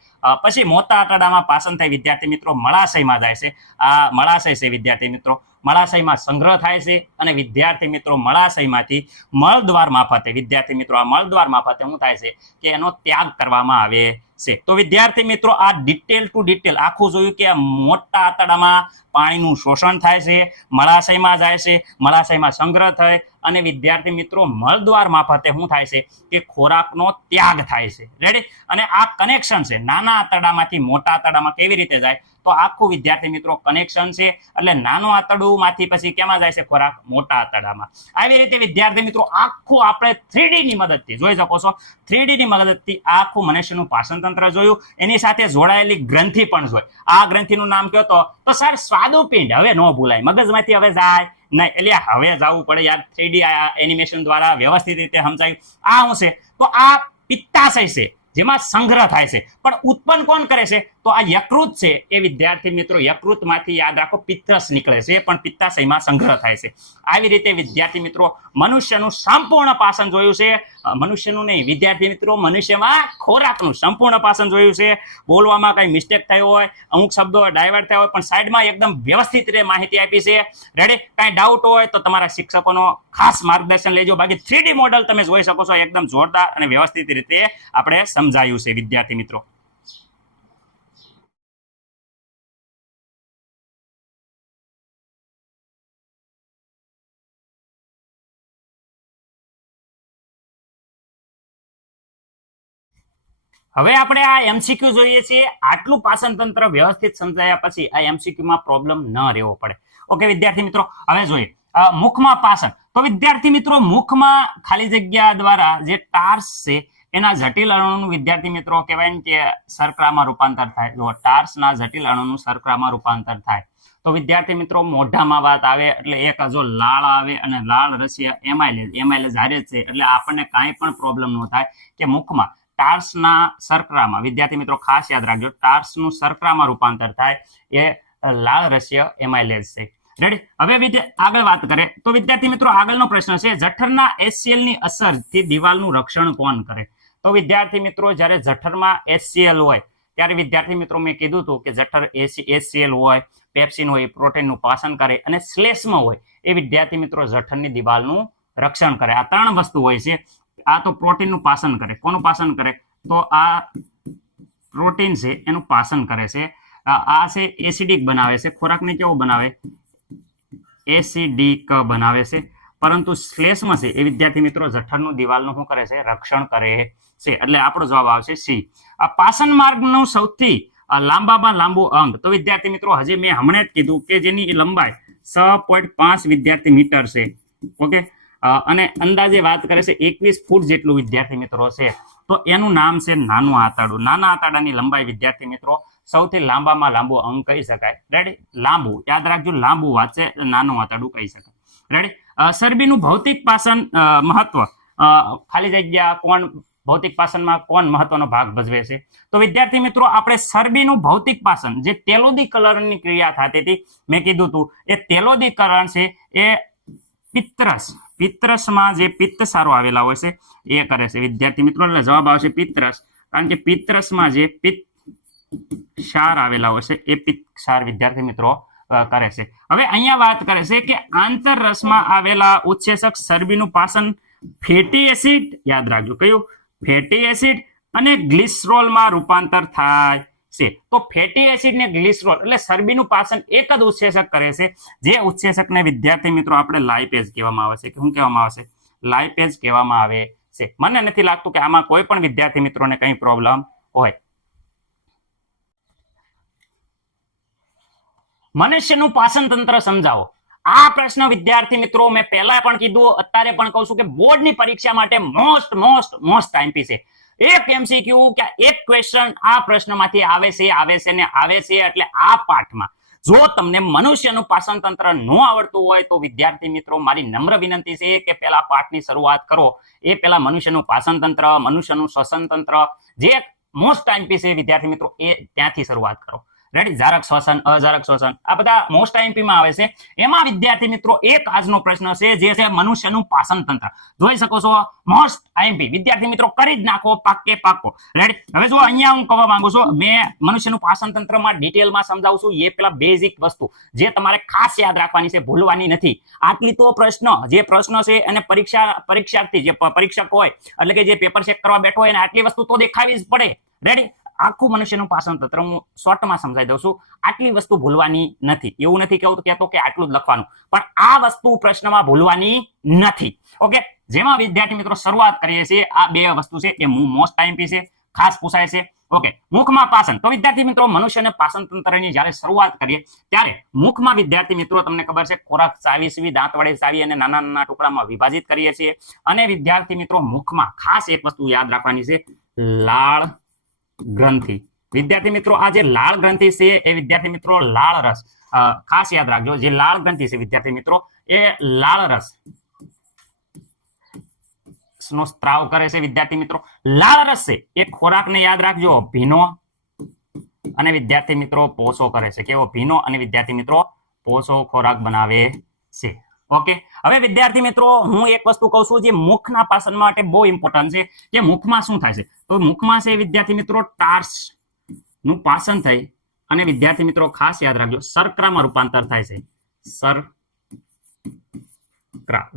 પછી મોટા આંતરડામાં પાચન થઈ વિદ્યાર્થી મિત્રો મળાશયમાં જાય છે. આ મળાશય છે વિદ્યાર્થી મિત્રો, મળાશયમાં સંગ્રહ થાય છે અને વિદ્યાર્થી મિત્રો મળાશયમાંથી મળદ્વાર મારફતે વિદ્યાર્થી મિત્રો આ મળદ્વાર મારફતે શું થાય છે કે એનો ત્યાગ કરવામાં આવે છે. તો વિદ્યાર્થી મિત્રો આ ડિટેલ ટુ ડિટેલ આખું જોયું કે આ મોટા આંતરડામાં પાણીનું શોષણ થાય છે, મળાશયમાં જાય છે, મળાશયમાં સંગ્રહ થાય અને વિદ્યાર્થી મિત્રો મળદ્વાર મારફતે શું થાય છે કે ખોરાકનો ત્યાગ થાય છે. રેડી? અને આ કનેક્શન છે નાના આંતરડામાંથી મોટા આંતરડામાં કેવી રીતે જાય તો આખું વિદ્યાર્થી મિત્રો કનેક્શન છે. એટલે નાનું આંતરડું માંથી પછી કેમાં જાય છે ખોરાક? મોટા આંતરડામાં. આવી રીતે વિદ્યાર્થી મિત્રો આખું આપણે 3D ની મદદથી જોઈ શકો છો. 3D ની મદદથી આખું મનુષ્યનું પાચન તંત્ર જોયું, એની સાથે જોડાયેલી ગ્રંથિ પણ જોઈ. આ ગ્રંથિનું નામ કયો તો સર સ્વાદુપિંડ. હવે ન ભૂલાય, મગજમાંથી હવે જાય નહીં, એટલે હવે જવું પડે યાર. 3D એનિમેશન દ્વારા વ્યવસ્થિત રીતે સમજાયું. આ શું છે તો આ પિત્તાશય છે જેમાં સંગ્રહ થાય છે, પણ ઉત્પન્ન કોણ કરે છે તો આ યકૃત છે. એ વિદ્યાર્થી મિત્રો યકૃતમાંથી યાદ રાખો પિત્તરસ નીકળે છે, પણ પિત્તાશયમાં સંગ્રહ થાય છે. આવી રીતે વિદ્યાર્થી મિત્રો મનુષ્યનું સંપૂર્ણ પાચન જોયું છે. મનુષ્યનું નહીં વિદ્યાર્થી મિત્રો, મનુષ્યમાં ખોરાકનું સંપૂર્ણ પાચન જોયું છે. બોલવામાં કઈ મિસ્ટેક થયો હોય, અમુક શબ્દો ડાયવર્ટ થયા હોય, પણ સાઈડમાં એકદમ વ્યવસ્થિત રીતે માહિતી આપી છે. રેડી? કઈ ડાઉટ હોય તો તમારા શિક્ષકોનો ખાસ માર્ગદર્શન લેજો. બાકી 3D મોડલ તમે જોઈ શકો છો, એકદમ જોરદાર અને વ્યવસ્થિત રીતે આપણે સમજાયું છે વિદ્યાર્થી મિત્રો. હવે આપણે આ એમસીક્યુ જોઈએ છીએ. આટલું પાચન તંત્ર વ્યવસ્થિત સમજાયા પછી આ એમસીક્યુ માં પ્રોબ્લેમ ન રહેવો પડે. ઓકે વિદ્યાર્થી મિત્રો, હવે જોઈએ મુખમાં પાચન. તો વિદ્યાર્થી મિત્રો મુખમાં ખાલી જગ્યા દ્વારા જે ટાર્સ છે એના જટિલ અણુનું વિદ્યાર્થી મિત્રો કહેવાય ને કે શર્કરામાં રૂપાંતર થાય. જો ટાર્સના જટિલ અણુનું શર્કરામાં રૂપાંતર થાય તો વિદ્યાર્થી મિત્રો મોઢામાં વાત આવે એટલે એક જો લાળ આવે અને લાળ રસીય એમાઇલેજ હારે છે, એટલે આપણને કાંઈ પણ પ્રોબ્લેમ ન થાય કે મુખમાં ટાર્સના શર્કરામાં, વિદ્યાર્થી મિત્રો ખાસ યાદ રાખજો, ટાર્સનું શર્કરામાં રૂપાંતર થાય એ લાળ રસીય એમાઇલેજ છે. રેડી? હવે આગળ વાત કરે તો વિદ્યાર્થી મિત્રો આગળનો પ્રશ્ન છે જઠરના HCl ની અસરથી દિવાલનું રક્ષણ કોણ કરે? તો વિદ્યાર્થી મિત્રો જ્યારે જઠરમાં HCl હોય ત્યારે વિદ્યાર્થી મિત્રો મેં કીધું હતું કે જઠર HCl હોય, પેપ્સિન હોય, પ્રોટીનનું પાચન કરે, અને શ્લેષ્મ હોય એ વિદ્યાર્થી મિત્રો જઠરની દિવાલનું રક્ષણ કરે. આ ત્રણ વસ્તુ હોય છે. આ તો પ્રોટીનનું પાચન કરે. કોનું પાચન કરે? તો આ પ્રોટીન છે એનું પાચન કરે છે. આ છે એસિડિક બનાવે છે, ખોરાકને કેવો બનાવે? એસિડિક બનાવે છે. પરંતુ શ્લેષ્મ છે એ વિદ્યાર્થી મિત્રો જઠરનું દિવાલનું શું કરે છે? રક્ષણ કરે છે. એટલે આપણો જવાબ આવશે સી. આ પાચન માર્ગનું સૌથી લાંબામાં લાંબુ અંગ તો વિદ્યાર્થી મિત્રો હજી મેં હમણાં જ કીધું કે જેની લંબાઈ 6.5 વિદ્યાર્થી મીટર છે. ઓકે, અને અંદાજે વાત કરે છે 21 ફૂટ જેટલું વિદ્યાર્થી મિત્રો છે. તો એનું નામ છે નાનું આંતરડું. નાના આંતરડાની લંબાઈ વિદ્યાર્થી મિત્રો સૌથી લાંબામાં લાંબુ અંગ કહી શકાય. રેડી? લાંબુ યાદ રાખજો, લાંબુ વાંચે નાનું આંતરડું કહી શકાય. રેડી? ચરબીનું ભૌતિક પાચન મહત્વ, ખાલી જગ્યા કોણ ભૌતિક પાચનમાં કોણ મહત્વનો ભાગ ભજવે છે? તો વિદ્યાર્થી મિત્રો આપણે ચરબીનું ભૌતિક પાચન, જે તેલોદીકરણની ક્રિયા થતી હતી મેં કીધું હતું, એ તેલોદીકરણ છે એ પિત્તરસમાં જે પિત્તસારો આવેલા હોય છે એ કરે છે વિદ્યાર્થી મિત્રો. એટલે જવાબ આવશે પિત્તરસ, કારણ કે પિત્તરસમાં જે પિત્ત ક્ષાર આવેલા હોય છે એ પિત્ત ક્ષાર વિદ્યાર્થી મિત્રો કરે છે. હવે અહીંયા વાત કરે છે કે આંતરરસમાં આવેલા ઉત્સેચક ચરબીનું પાચન ફેટી એસિડ, યાદ રાખજો કયું? ફેટી એસિડ અને ગ્લિસરોલમાં રૂપાંતર થાય છે. તો ફેટી એસિડ ને ગ્લિસરોલ એટલે ચરબીનું પાચન એક જ ઉત્સેચક કરે છે, જે ઉત્સેચકને વિદ્યાર્થી મિત્રો આપણે લાઇપેઝ કહેવામાં આવે છે. કે શું કહેવામાં આવે છે? લાઇપેઝ કહેવામાં આવે છે. મને નથી લાગતું કે આમાં કોઈ પણ વિદ્યાર્થી મિત્રોને કંઈ પ્રોબ્લેમ હોય. મનુષ્યનું પાચન તંત્ર સમજાવો. આ પ્રશ્ન વિદ્યાર્થી મિત્રો મેં પહેલા પણ કીધું, અત્યારે પણ કહું છું કે બોર્ડની પરીક્ષા માટે મોસ્ટ ટાઈમપી છે. એક એમસીક્યુ કે એક ક્વેશ્ચન આ પ્રશ્નમાંથી આવે છે. એટલે આ પાઠમાં જો તમને મનુષ્યનું પાચન તંત્ર ન આવડતું હોય તો વિદ્યાર્થી મિત્રો મારી નમ્ર વિનંતી છે કે પહેલા પાઠની શરૂઆત કરો. એ પહેલા મનુષ્યનું પાચન તંત્ર, મનુષ્યનું શ્વસન તંત્ર, જે મોસ્ટ ટાઈમપી છે વિદ્યાર્થી મિત્રો, એ ત્યાંથી શરૂઆત કરો. રેડી? જારક શ્વસન, અજારક શ્વસન, આ બધા મોસ્ટ ટાઈમપી માં આવે છે. એમાં વિદ્યાર્થી મિત્રો એક આજનો પ્રશ્ન છે જે છે મનુષ્યનું પાચન તંત્ર. જોઈ શકો છો મોસ્ટ ટાઈમપી વિદ્યાર્થી મિત્રો, કરી જ નાખો પાક્કો. રેડી? હવે જો અહીંયા હું કહેવા માંગુ છું, મેં મનુષ્યનું પાચન તંત્રમાં ડિટેલમાં સમજાવું છું. એ પેલા બેઝિક વસ્તુ જે તમારે ખાસ યાદ રાખવાની છે, ભૂલવાની નથી. આટલી તો પ્રશ્ન છે અને પરીક્ષાર્થી જે પરીક્ષક હોય એટલે કે જે પેપર ચેક કરવા બેઠો હોય એને આટલી વસ્તુ તો દેખાવી જ પડે. રેડી? આખું મનુષ્યનું પાચન તંત્ર હું શોર્ટમાં સમજાવી દઉં છું. આટલી વસ્તુ ભૂલવાની નથી. એવું નથી કહેતો કે આટલું જ લખવાનું, પણ આ વસ્તુ પ્રશ્નમાં ભૂલવાની નથી. ઓકે, જેમાં વિદ્યાર્થી મિત્રો શરૂઆત કરીએ છીએ, આ બે વસ્તુ છે એ મોસ્ટ ટાઈમપી છે, ખાસ પૂછાય છે. ઓકે, મુખમાં પાચન. તો વિદ્યાર્થી મિત્રો મનુષ્યને પાચન તંત્રની જ્યારે શરૂઆત કરીએ ત્યારે મુખમાં વિદ્યાર્થી મિત્રો તમને ખબર છે ખોરાક ચાવી દાંત વડે ચાવી અને નાના નાના ટુકડામાં વિભાજિત કરીએ છીએ. અને વિદ્યાર્થી મિત્રો મુખમાં ખાસ એક વસ્તુ યાદ રાખવાની છે, લાળ ગ્રંથિ. વિદ્યાર્થી મિત્રો આ જે લાળ ગ્રંથિ છે એ વિદ્યાર્થી મિત્રો લાળ રસ, ખાસ યાદ રાખજો, જે લાળ ગ્રંથિ છે વિદ્યાર્થી મિત્રો એ લાળ રસ નો સ્ત્રાવ કરે છે. વિદ્યાર્થી મિત્રો લાળ રસ છે એ ખોરાકને યાદ રાખજો ભીનો અને વિદ્યાર્થી મિત્રો પોષો કરે છે. કેવો? ભીનો અને વિદ્યાર્થી મિત્રો પોષો ખોરાક બનાવે છે. ઓકે, હવે વિદ્યાર્થી મિત્રો હું એક વસ્તુ કહું છું જે મુખના પાચન માટે બહુ ઇમ્પોર્ટન્ટ છે કે મુખમાં શું થાય છે. તો મુખમાં છે વિદ્યાર્થી મિત્રો ટાર્સ નું પાચન થાય અને વિદ્યાર્થી મિત્રો ખાસ યાદ રાખજો શર્કરામાં રૂપાંતર થાય છે. શર્કરા,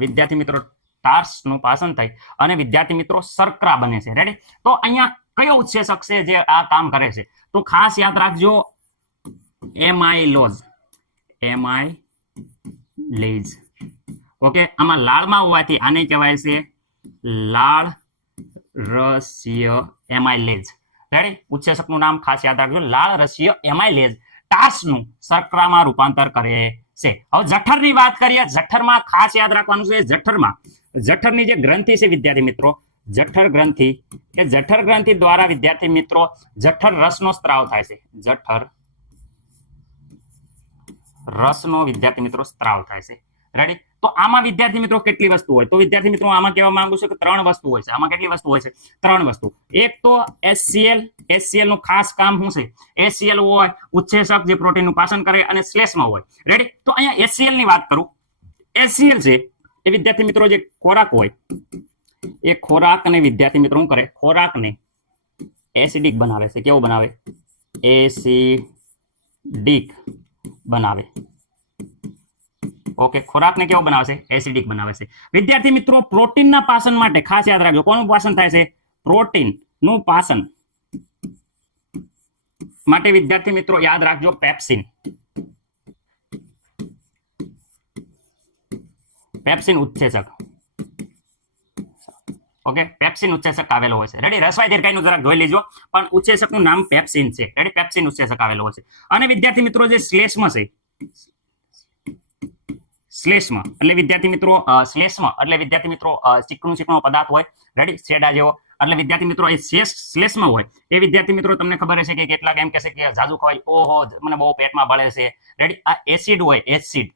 વિદ્યાર્થી મિત્રો ટાર્સ નું પાચન થાય અને વિદ્યાર્થી મિત્રો શર્કરા બને છે. રેડી? તો અહીંયા કયો ઉત્સેચક છે જે આ કામ કરે છે? તો ખાસ યાદ રાખજો એમાઇલોઝ. એમાઇલેઝ. ઓકે, આમાં લાળમાં હોવાથી આને કહેવાય છે લાળ રસીય એમાઇલેઝ. રેડી? ઉત્સેચકનું નામ ખાસ યાદ રાખજો લાળ રસીય એમાઇલેઝ ટાર્સનું શર્કરામાં રૂપાંતર કરે છે. હવે જઠરની વાત કરીએ. જઠરમાં ખાસ યાદ રાખવાનું છે, જઠરની જે ગ્રંથિ છે વિદ્યાર્થી મિત્રો, જઠર ગ્રંથિ, એ જઠર ગ્રંથિ દ્વારા વિદ્યાર્થી મિત્રો જઠર રસનો સ્ત્રાવ થાય છે. જઠર રસનો વિદ્યાર્થી મિત્રો સ્ત્રાવ થાય છે. રેડી? તો આમાં વિદ્યાર્થી મિત્રો કેટલી વસ્તુ હોય? તો વિદ્યાર્થી મિત્રો આમાં કહેવા માંગુ છું કે 3 વસ્તુ હોય છે. આમાં કેટલી વસ્તુ હોય છે? 3 વસ્તુ. એક તો HCl. HCl નું ખાસ કામ શું છે? HCl હોય ઉત્સેચક જે પ્રોટીનનું પાચન કરે અને શ્લેષ્મા હોય. રેડી? તો અહીંયા HCl ની વાત કરું. HCl છે એ વિદ્યાર્થી મિત્રો જે ખોરાક હોય એ ખોરાકને વિદ્યાર્થી મિત્રો શું કરે? ખોરાકને એસિડિક બનાવે છે. કેવું બનાવે? એસિડિક બનાવે. ઓકે, ખોરાકને કેવો બનાવે છે? એસિડિક બનાવે છે. વિદ્યાર્થી મિત્રો પ્રોટીનના પાચન માટે ખાસ યાદ રાખજો કોનું પાચન થાય છે? પ્રોટીનનું પાચન માટે વિદ્યાર્થી મિત્રો યાદ રાખજો પેપ્સિન. પેપ્સિન ઉત્સેચક. ઓકે, પેપ્સિન ઉત્સેચક આવેલો હોય છે. રેડી? રસવાઈ દીર્ઘાઈનું જરાક જોઈ લેજો, પણ ઉત્સેચકનું નામ પેપ્સિન છે. રેડી? પેપ્સિન ઉત્સેચક આવેલો હોય છે. અને વિદ્યાર્થી મિત્રો જે શ્લેષ્મ છે, શ્લેષ્મ એટલે વિદ્યાર્થી મિત્રો ચીકણો પદાર્થ હોય. રેડી? શેડા જેવો. એટલે વિદ્યાર્થી મિત્રો એ શ્લેષ્મ હોય એ વિદ્યાર્થી મિત્રો તમને ખબર હશે કે કેટલાક એમ કહેશે કે જાજુ ખવાય, ઓહો મને બહુ પેટમાં બળે છે. રેડી? આ એસિડ હોય, HCl,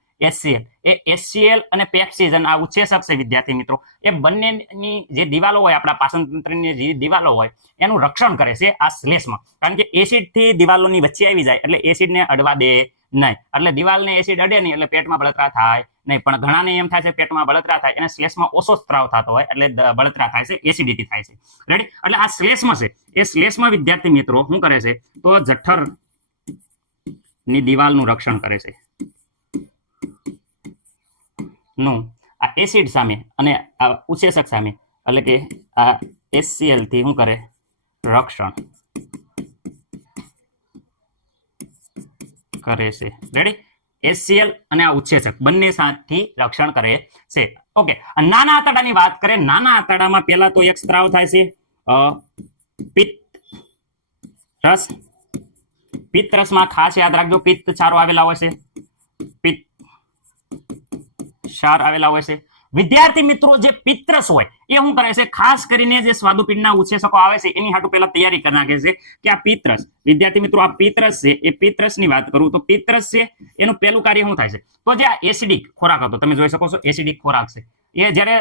એ HCl અને પેપ્સિન આ ઉત્સેચક છે વિદ્યાર્થી મિત્રો, એ બંનેની જે દિવાલો હોય આપણા પાચન તંત્રની જે દિવાલો હોય એનું રક્ષણ કરે છે આ શ્લેષ્મ. કારણ કે એસિડ થી દિવાલોની વચ્ચે આવી જાય એટલે એસિડને અડવા દે નહીં. એટલે દિવાલને એસિડ અડે નહીં એટલે પેટમાં બળતરા થાય નહીં. પણ ઘણાને એમ થાય છે પેટમાં બળતરા થાય એને શ્લેષ્મમાં ઓછો સ્ત્રાવ થતો હોય એટલે બળતરા થાય છે, એસિડિટી થાય છે. રેડી? એટલે આ શ્લેષ્મ છે એ શ્લેષ્મ વિદ્યાર્થી મિત્રો શું કરે છે? તો જઠરની દિવાલનું રક્ષણ કરે છે નું આ એસિડ સામે અને આ ઉત્સેચક સામે. એટલે કે આ HCl થી શું કરે? રક્ષણ કરે છે. રેડી? HCl અને આ ઉત્સેચક બંને સાથે રક્ષણ કરે છે. ઓકે, નાના આંતરડાની વાત કરીએ. નાના આંતરડામાં પહેલા તો એક સ્ત્રાવ થાય છે પિત્ત રસ. પિત્ત રસમાં ખાસ યાદ રાખજો પિત્ત ક્ષારો આવેલા હોય છે. પિત્ત ક્ષાર આવેલા હોય છે. વિદ્યાર્થી મિત્રો જે પિત્તરસ હોય એ શું કરે છે? ખાસ કરીને જે સ્વાદુપિંડના ઉત્સેચકો આવે છે એની હાટુ પહેલા તૈયારી કરી નાખે છે કે આ પિત્તરસ. વિદ્યાર્થી મિત્રો આ પિત્તરસ છે એ પિત્તરસની વાત કરું તો પિત્તરસ છે એનું પહેલું કાર્ય શું થાય છે? તો જે આ એસિડિક ખોરાક હતો તમે જોઈ શકો છો એસિડિક ખોરાક છે એ જ્યારે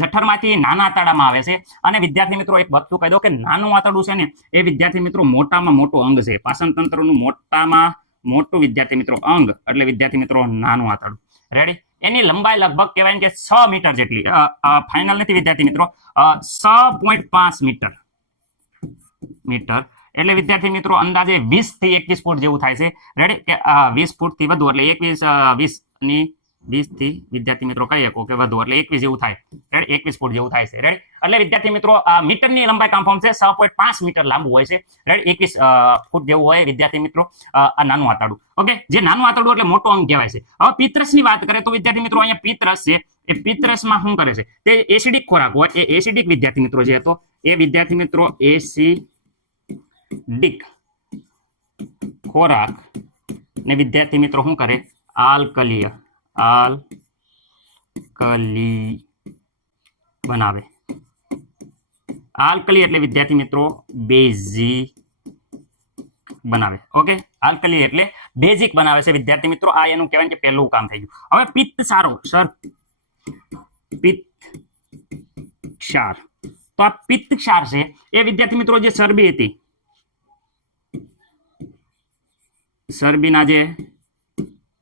જઠરમાંથી નાના આંતરડામાં આવે છે. અને વિદ્યાર્થી મિત્રો એક વસ્તુ કહી દો કે નાનું આંતરડું છે ને એ વિદ્યાર્થી મિત્રો મોટામાં મોટું અંગ છે. પાચન તંત્રનું મોટામાં મોટું વિદ્યાર્થી મિત્રો અંગ એટલે વિદ્યાર્થી મિત્રો નાનું આંતરડું. રેડી? એની લંબાઈ લગભગ કહેવાય કે 6 મીટર જેટલી, ફાઇનલ નથી વિદ્યાર્થી મિત્રો, 6.5 મીટર એટલે વિદ્યાર્થી મિત્રો અંદાજે 20 થી 21 ફૂટ જેવું થાય છે. રેડી? કે 20 ફૂટ થી વધુ એટલે 21-20 ની 20 થી વિદ્યાર્થી મિત્રો કહી શકો કે વધુ એટલે 21 જેવું થાય. રેડી 21 ફૂટ જેવું થાય છે. રેડી એટલે વિદ્યાર્થી મિત્રો મીટરની લંબાઈ કન્ફર્મ છે 6.5 મીટર લાંબુ હોય છે. રેડી 21 ફૂટ જેવું હોય વિદ્યાર્થી મિત્રો આ નાનું આંતરડું. ઓકે જે નાનું આંતરડું એટલે મોટો અંગ કહેવાય છે. હવે પિત્તરસની વાત કરીએ તો વિદ્યાર્થી મિત્રો અહીંયા પિત્તરસ છે એ પિત્તરસમાં શું કરે છે તે એસિડિક ખોરાક હોય એ એસિડિક વિદ્યાર્થી મિત્રો જે હતો એ વિદ્યાર્થી મિત્રો એસિડિક ખોરાક ને વિદ્યાર્થી મિત્રો શું કરે આલ્કલીય બનાવે. આલ્કલી એટલે વિદ્યાર્થી મિત્રો બેઝિક બનાવે. ઓકે આલ્કલી એટલે બેઝિક બનાવે છે વિદ્યાર્થી મિત્રો. આ એનું કહેવાય કે પહેલું કામ થઈ ગયું. હવે પિત્ત સારો સર પિત્ત ક્ષાર તો આ પિત્ત ક્ષાર છે એ વિદ્યાર્થી મિત્રો જે ચરબી હતી ચરબીના જે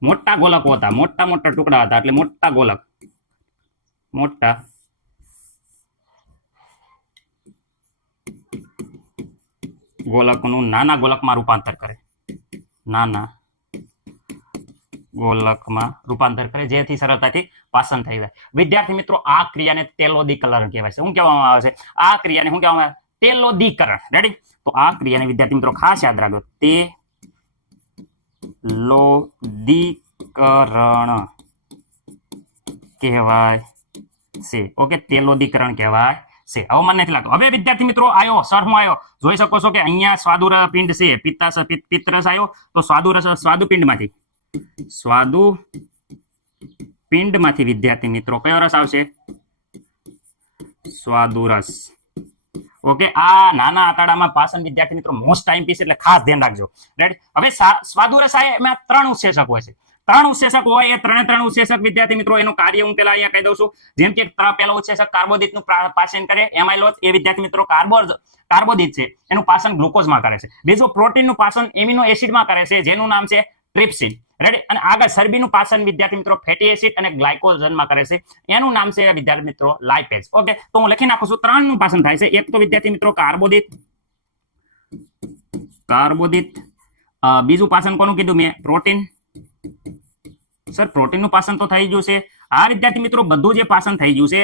મોટા ગોલકો હતા મોટા મોટા ટુકડા હતા એટલે મોટા ગોલક મોટા ગોલકનું નાના ગોલકમાં રૂપાંતર કરે. નાના ગોલકમાં રૂપાંતર કરે જેથી સરળતાથી પાચન થઈ જાય. વિદ્યાર્થી મિત્રો આ ક્રિયાને તેલોદીકરણ કહેવાય છે. શું કહેવામાં આવે છે આ ક્રિયાને? શું કહેવામાં આવે? તેલોદીકરણ. રેડી તો આ ક્રિયાને વિદ્યાર્થી મિત્રો ખાસ યાદ રાખજો તેલોદીકરણ કહેવાય છે. ઓકે તેલોદીકરણ કહેવાય છે. હવે મને નથી લાગતું. હવે વિદ્યાર્થી મિત્રો આવ્યો સર હું આવ્યો જોઈ શકો છો કે અહીંયા સ્વાદુર પિંડ છે પિત્તરસ આવ્યો તો સ્વાદુપિંડમાંથી વિદ્યાર્થી મિત્રો કયો રસ આવશે? સ્વાદુરસ. ઓકે આ નાના આંતરડામાં પાચન વિદ્યાર્થી મિત્રો મોસ્ટ ટાઈમ પીસ એટલે ખાસ ધ્યાન રાખજો. રાઈટ હવે સ્વાદુરસ આવે એમાં 3 ઉત્સેચક હોય છે. 3 ઉત્સેચક હોય એ 3 ઉત્સેચક વિદ્યાર્થી મિત્રો એનું કાર્ય હું પેલા અહીંયા કહી દઉં છું. જેમ કે પહેલો ઉત્સેચક કાર્બોદિતનું પાચન કરે એમાઇલોઝ એ વિદ્યાર્થી મિત્રો કાર્બોદિત છે એનું પાચન ગ્લુકોઝમાં કરે છે. બીજું પ્રોટીનનું પાચન એમિનો એસિડમાં કરે છે જેનું નામ છે ટ્રિપ્સિન. રેડી અને આગળ ચરબીનું પાચન વિદ્યાર્થી મિત્રો ફેટી એસિડ અને ગ્લાયકોજનમાં કરે છે એનું નામ છે વિદ્યાર્થી મિત્રો લાઇપેઝ. ઓકે તો હું લખી નાખું છું 3 નું પાચન થાય છે. એક તો વિદ્યાર્થી મિત્રો કાર્બોદિત બીજું પાચન કોનું કીધું મેં? પ્રોટીન. સર પ્રોટીનનું પાચન તો થઈ ગયું છે. આ વિદ્યાર્થી મિત્રો બધું જે પાચન થઈ ગયું છે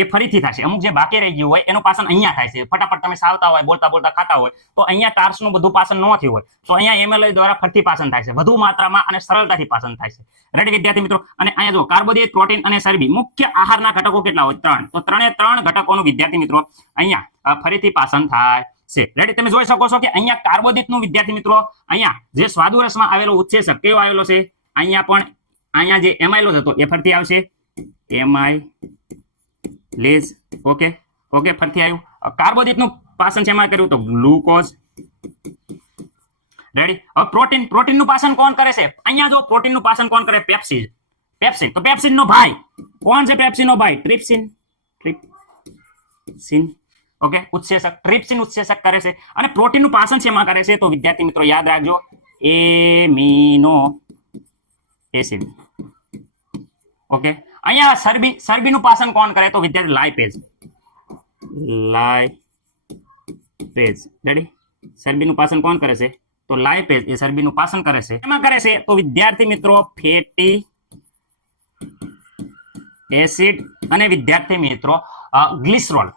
એ ફરીથી થશે. અમુક જે બાકી રહી ગયું હોય એનું પાચન અહીંયા થાય છે. ફટાફટ તમે સાવતા હોય બોલતા બોલતા ખાતા હોય તો અહીંયા ટાર્સનું બધું પાચન ન થયું હોય તો અહીંયા એમએલએ દ્વારા ફરીથી પાચન થાય છે વધુ માત્રામાં અને સરળતાથી પાચન થાય છે. રેડી વિદ્યાર્થી મિત્રો અને અહીંયા જો કાર્બોદિત પ્રોટીન અને ચરબી મુખ્ય આહારના ઘટકો કેટલા હોય? 3. તો 3 ઘટકોનું વિદ્યાર્થી મિત્રો અહીંયા ફરીથી પાચન થાય છે. રેડી તમે જોઈ શકો છો કે અહીંયા કાર્બોદિતનું વિદ્યાર્થી મિત્રો અહીંયા જે સ્વાદુરસમાં આવેલો ઉત્સેચક કેવો આવેલો છે? અહીંયા પણ અહીંયા જે એમાઇલોઝ હતો એ ફરીથી આવશે એમાઇલેઝ. ઓકે ફરીથી આવ્યું. કાર્બોદિતનું પાચન શેમાં કર્યું? તો ગ્લુકોઝ. રેડી હવે પ્રોટીનનું પાચન કોણ કરે છે? અહીંયા જો પ્રોટીનનું પાચન કોણ કરે? પેપ્સિન. તો પેપ્સિનનો ભાઈ કોણ છે? પેપ્સિનનો ભાઈ ટ્રિપ્સિન. ઓકે ઉત્સેચક ટ્રિપ્સિન ઉત્સેચક કરે છે. અને પ્રોટીનનું પાચન શેમાં કરે છે? તો વિદ્યાર્થી મિત્રો યાદ રાખજો એમિનો એસિડ. ઓકે અહીંયા ચરબીનું પાચન કોણ કરે? તો વિદ્યાર્થી લાઇપેઝ. રેડી ચરબીનું પાચન કોણ કરે છે? તો લાઇપેઝ એ ચરબીનું પાચન કરે છે. એમાં કરે છે તો વિદ્યાર્થી મિત્રો ફેટી એસિડ અને વિદ્યાર્થી મિત્રો ગ્લિસરોલ.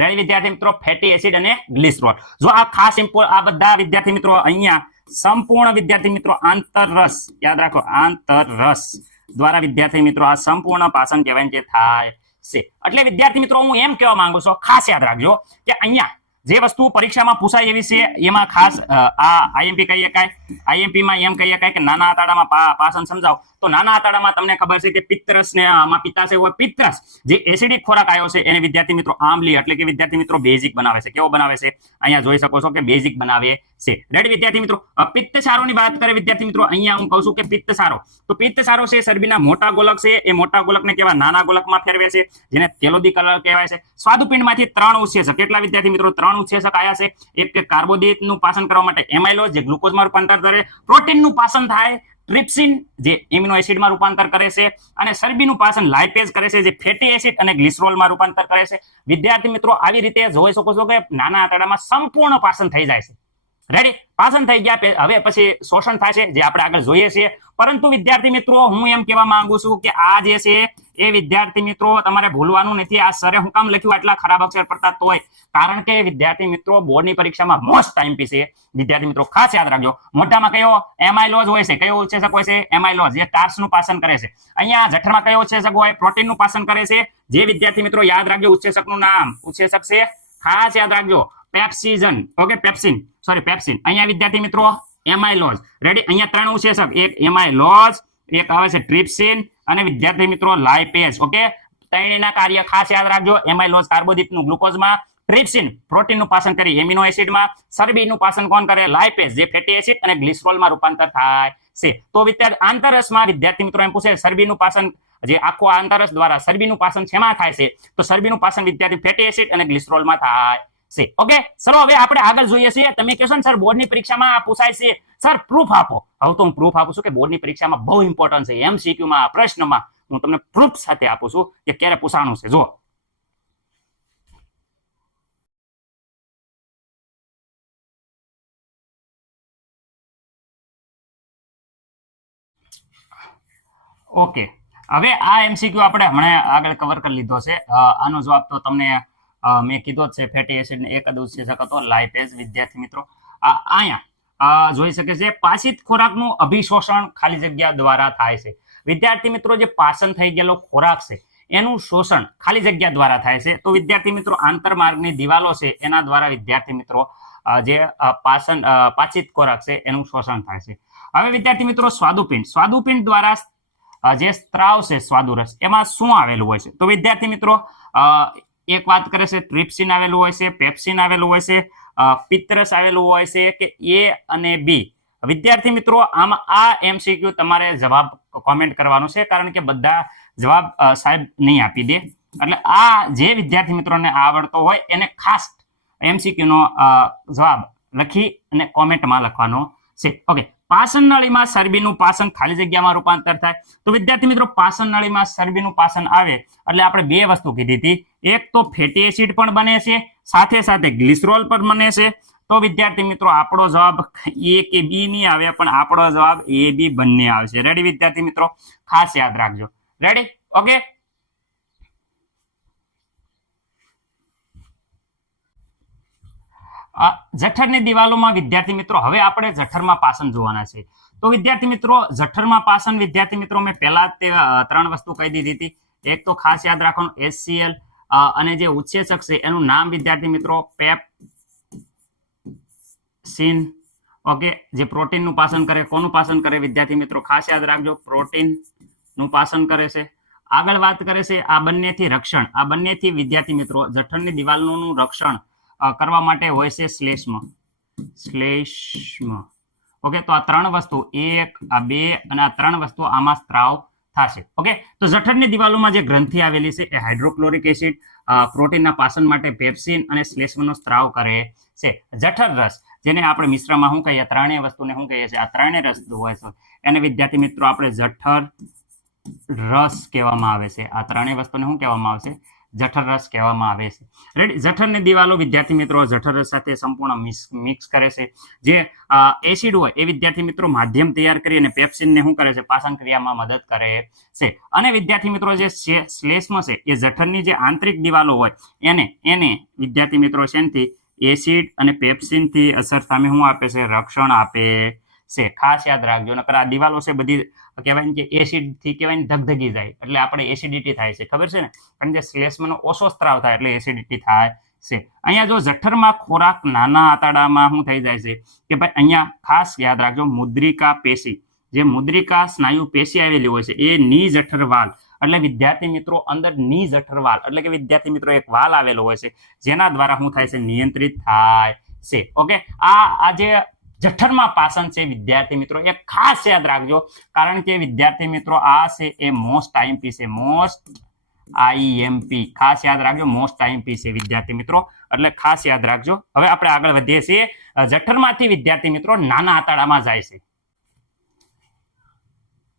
રેડી વિદ્યાર્થી મિત્રો ફેટી એસિડ અને ગ્લિસરોલ. જો આ ખાસ આ બધા વિદ્યાર્થી મિત્રો અહીંયા સંપૂર્ણ વિદ્યાર્થી મિત્રો આંતરરસ યાદ રાખો આંતરરસ દ્વારા વિદ્યાર્થી મિત્રો આ સંપૂર્ણ પાચન કહેવાય છે થાય છે. એટલે વિદ્યાર્થી મિત્રો હું એમ કહેવા માંગુ છું ખાસ યાદ રાખજો કે અહીંયા જે વસ્તુ પરીક્ષામાં પૂછાય એવી છે એમાં ખાસ આ આઈએમપી કહી શકાય. આઈએમપીમાં એમ કહી શકાય કે નાના આંતરડામાં પાચન સમજાવો તો નાના આંતરડામાં તમને ખબર છે કે પિત્તરસ ને પિત્તાશય હોય. પિત્તરસ જે એસિડિક ખોરાક આવ્યો છે એને વિદ્યાર્થી મિત્રો આમ્લીય એટલે કે વિદ્યાર્થી મિત્રો બેઝિક બનાવે છે. કેવો બનાવે છે? અહીંયા જોઈ શકો છો કે બેઝિક બનાવે છે. રેડી વિદ્યાર્થી મિત્રો પિત્તસારોની વાત કરે વિદ્યાર્થી મિત્રો અહીંયા હું કહું છું કે પિત્તસારો તો પિત્તસારો છે ચરબીના મોટા ગોલક છે એ મોટા ગોલકને કેવા નાના ગોલકમાં ફેરવે છે જેને તેલોદીકરણ કહેવાય છે. સ્વાદુપિંડમાંથી 3 ઉત્સેચક કેટલા વિદ્યાર્થી મિત્રો? 3 ઉત્સેચક આવ્યા છે. એક કે કાર્બોદિતનું પાચન કરવા માટે એમાઇલોઝ જે ગ્લુકોઝમાં રૂપાંતર કરે. પ્રોટીનનું પાચન થાય ટ્રિપ્સિન જે એમિનો એસિડમાં રૂપાંતર કરે છે અને ચરબીનું પાચન લાઇપેઝ કરે છે જે ફેટી એસિડ અને ગ્લિસરોલમાં રૂપાંતર કરે છે. વિદ્યાર્થી મિત્રો આવી રીતે જોઈ શકો છો કે નાના આંતરડામાં સંપૂર્ણ પાચન થઈ જાય છે. રેડી, પાસન થઈ ગયા. હવે પછી શોષણ થાય છે, જે આપણે આગળ જોઈએ છીએ. પરંતુ વિદ્યાર્થી મિત્રો, હું એમ કહેવા માંગુ છું કે આ જે છે એ વિદ્યાર્થી મિત્રો તમારે ભૂલવાનું નથી. આ સરે હું કામ લખ્યું આટલા ખરાબ અક્ષર પડતા તોય? કારણ કે વિદ્યાર્થી મિત્રો બોર્ડની પરીક્ષામાં મોસ્ટ ટાઈમ પીસ છે. વિદ્યાર્થી મિત્રો ખાસ યાદ રાખજો, મોઢામાં કયો એમાઇલોઝ હોય છે, કયો ઉત્સેચક હોય છે? એમાઇલોઝ, જે ટાર્સનું પાચન કરે છે. અહીંયા જઠરમાં કયો ઉત્સેચક હોય? પ્રોટીનનું પાચન કરે છે. જે વિદ્યાર્થી મિત્રો યાદ રાખજો ઉત્સેચકનું નામ, ઉત્સેચક છે ખાસ યાદ રાખજો પેપ્સિઝન. Okay, pepsin. અહીંયા વિદ્યાર્થી મિત્રો એમાઇલોઝ. રેડી, અહીંયા 3 ઉત્સેચક, એક એમાઇલોઝ, એક આવે છે ટ્રિપ્સિન અને વિદ્યાર્થી મિત્રો લાઇપેઝ. ઓકે, ત્રણેયના કાર્ય ખાસ યાદ રાખજો. એમાઇલોઝ કાર્બોદિતનું ગ્લુકોઝમાં, ટ્રિપ્સિન પ્રોટીનનું પાચન કરી એમિનો એસિડમાં, ચરબીનું પાચન કોણ કરે? લાઇપેઝ, જે ફેટી એસિડ અને ગ્લિસરોલમાં રૂપાંતર થાય છે. તો વિદ્યાર્થી આંતરરસમાં વિદ્યાર્થી મિત્રો એમ પૂછે ચરબીનું પાચન, જે આખો આંતરરસ દ્વારા ચરબીનું પાચન શેમાં થાય છે? તો ચરબીનું પાચન વિદ્યાર્થી ફેટી એસિડ અને ગ્લિસરોલમાં થાય છે. ઓકે, ચલો હવે આપણે આગળ જોઈએ છીએ. તમે કહેશો ને સર બોર્ડની પરીક્ષામાં આ પૂછાય છે, સર પ્રૂફ આપો. હવે તો હું પ્રૂફ આપું છું કે બોર્ડની પરીક્ષામાં બહુ ઇમ્પોર્ટન્ટ છે. એમસીક્યુમાં પ્રશ્નમાં હું તમને પ્રૂફ સાથે આપું છું કે ક્યારે પૂછાણું છે. જો ઓકે, હવે આ એમસીક્યુ આપણે હમણાં આગળ કવર કરી લીધો છે. આનો જવાબ તો તમને મેં કીધો જ છે, ફેટી એસિડ ને એક જ ઉત્સેચક હતો લાઇપેઝ. વિદ્યાર્થી મિત્રો અહીંયા જોઈ શકે છે પાચિત ખોરાકનું અભિશોષણ ખાલી જગ્યા દ્વારા થાય છે. વિદ્યાર્થી મિત્રો જે પાચન થઈ ગયેલો ખોરાક છે એનું શોષણ ખાલી જગ્યા દ્વારા થાય છે. તો વિદ્યાર્થી મિત્રો આંતરમાર્ગની દિવાલો છે એના દ્વારા વિદ્યાર્થી મિત્રો જે પાચિત ખોરાક છે એનું શોષણ થાય છે. હવે વિદ્યાર્થી મિત્રો સ્વાદુપિંડ દ્વારા જે સ્ત્રાવ છે સ્વાદુરસ, એમાં શું આવેલું હોય છે? તો વિદ્યાર્થી મિત્રો એક વાત કરે છે ટ્રિપ્સિન આવેલું હોય છે, પેપ્સિન આવેલું હોય છે, પિત્તરસ આવેલું હોય છે કે એ અને બી? વિદ્યાર્થી મિત્રો આમાં આ એમસીક્યુ તમારે જવાબ કોમેન્ટ કરવાનું છે, કારણ કે બધા જવાબ સાહેબ નહીં આપી દે. એટલે આ જે વિદ્યાર્થી મિત્રોને આવડતો હોય એને ખાસ એમસીક્યુ નો જવાબ લખી અને કોમેન્ટમાં લખવાનો છે. ઓકે, પાચન નળીમાં ચરબીનું પાચન ખાલી જગ્યામાં રૂપાંતર થાય. તો વિદ્યાર્થી મિત્રો પાચન નળીમાં ચરબીનું પાચન આવે એટલે આપણે બે વસ્તુ કીધી હતી, એક તો ફેટી એસિડ પણ બને છે, સાથે સાથે ગ્લિસરોલ પણ બને છે. તો વિદ્યાર્થી મિત્રો આપણો જવાબ એ કે બી નહીં આવે, પણ આપણો જવાબ એ બી બંને આવશે. રેડી વિદ્યાર્થી મિત્રો, ખાસ યાદ રાખજો. Ready, okay. જઠરની દિવાલોમાં વિદ્યાર્થી મિત્રો હવે આપણે જઠરમાં પાચન જોવાના છે. તો વિદ્યાર્થી મિત્રો જઠરમાં પાચન વિદ્યાર્થી મિત્રો મેં પહેલા તે 3 વસ્તુ કહી દીધી હતી. એક તો ખાસ યાદ રાખવાનું HCl અને જે ઉત્સેચક છે એનું નામ વિદ્યાર્થી મિત્રો પેપ્સિન. ઓકે, જે પ્રોટીનનું પાચન કરે, કોનું પાચન કરે વિદ્યાર્થી મિત્રો? ખાસ યાદ રાખજો, પ્રોટીનનું પાચન કરે છે. આગળ વાત કરે છે આ બંનેથી રક્ષણ, આ બંનેથી વિદ્યાર્થી મિત્રો જઠરની દિવાલોનું રક્ષણ કરવા માટે હોય છે શ્લેષ્મ. ઓકે, તો આ 3 વસ્તુ, 1 આ 2 અને આ 3 વસ્તુ આમાં સ્ત્રાવ થશે. ઓકે, તો જઠરની દિવાલોમાં જે ગ્રંથિ આવેલી છે એ હાઇડ્રોક્લોરિક એસિડ, પ્રોટીનના પાચન માટે પેપ્સિન અને શ્લેષ્મનો સ્ત્રાવ કરે છે. જઠર રસ, જેને આપણે મિશ્રમાં શું કહીએ, ત્રણેય વસ્તુને શું કહીએ છીએ? આ ત્રણેય રસ હોય છે એને વિદ્યાર્થી મિત્રો આપણે જઠર રસ કહેવામાં આવે છે. આ ત્રણેય વસ્તુને શું કહેવામાં આવે છે? જઠર રસ કહેવામાં આવે છે. રેડી, જઠરની દિવાલો વિદ્યાર્થી મિત્રો જઠર રસ સાથે સંપૂર્ણ મિક્સ કરે છે. જે એસિડ હોય એ વિદ્યાર્થી મિત્રો માધ્યમ તૈયાર કરી અને પેપ્સિનને શું કરે છે? પાચન ક્રિયામાં મદદ કરે છે. અને વિદ્યાર્થી મિત્રો જે શ્લેષ્મ છે એ જઠરની જે આંતરિક દિવાલો હોય એને વિદ્યાર્થી મિત્રો શેનથી? એસિડ અને પેપ્સિનથી અસર સામે શું આપે છે? રક્ષણ આપે છે. ખાસ યાદ રાખજો, નકર આ દિવાલો છે બધી કહેવાય કે એસિડ થી કહેવાય ધગધગી જાય એટલે આપણે એસિડિટી થાય છે, ખબર છે ને? કારણ કે શ્લેષ્મનો ઓછો સ્ત્રાવ થાય એટલે એસિડિટી થાય છે. અહીંયા જો જઠરમાં ખોરાક નાના આંતરડામાં શું થઈ જાય છે કે ભાઈ અહીંયા ખાસ યાદ રાખજો મુદ્રિકા પેશી, જે મુદ્રિકા સ્નાયુ પેશી આવેલી હોય છે એ ની જઠર વાલ, એટલે વિદ્યાર્થી મિત્રો અંદર ની જઠર વાલ એટલે કે વિદ્યાર્થી મિત્રો એક વાલ આવેલો હોય છે જેના દ્વારા શું થાય છે? નિયંત્રિત થાય છે. ઓકે, આ જે જઠરમાં પાચન છે વિદ્યાર્થી મિત્રો એ ખાસ યાદ રાખજો, કારણ કે વિદ્યાર્થી મિત્રો આ છે એ મોસ્ટ આઈએમપી છે. મોસ્ટ આઈએમપી ખાસ યાદ રાખજો, મોસ્ટ આઈએમપી છે વિદ્યાર્થી મિત્રો, એટલે ખાસ યાદ રાખજો. હવે આપણે આગળ વધીએ છીએ. જઠરમાંથી વિદ્યાર્થી મિત્રો નાના આંતરડામાં જાય છે.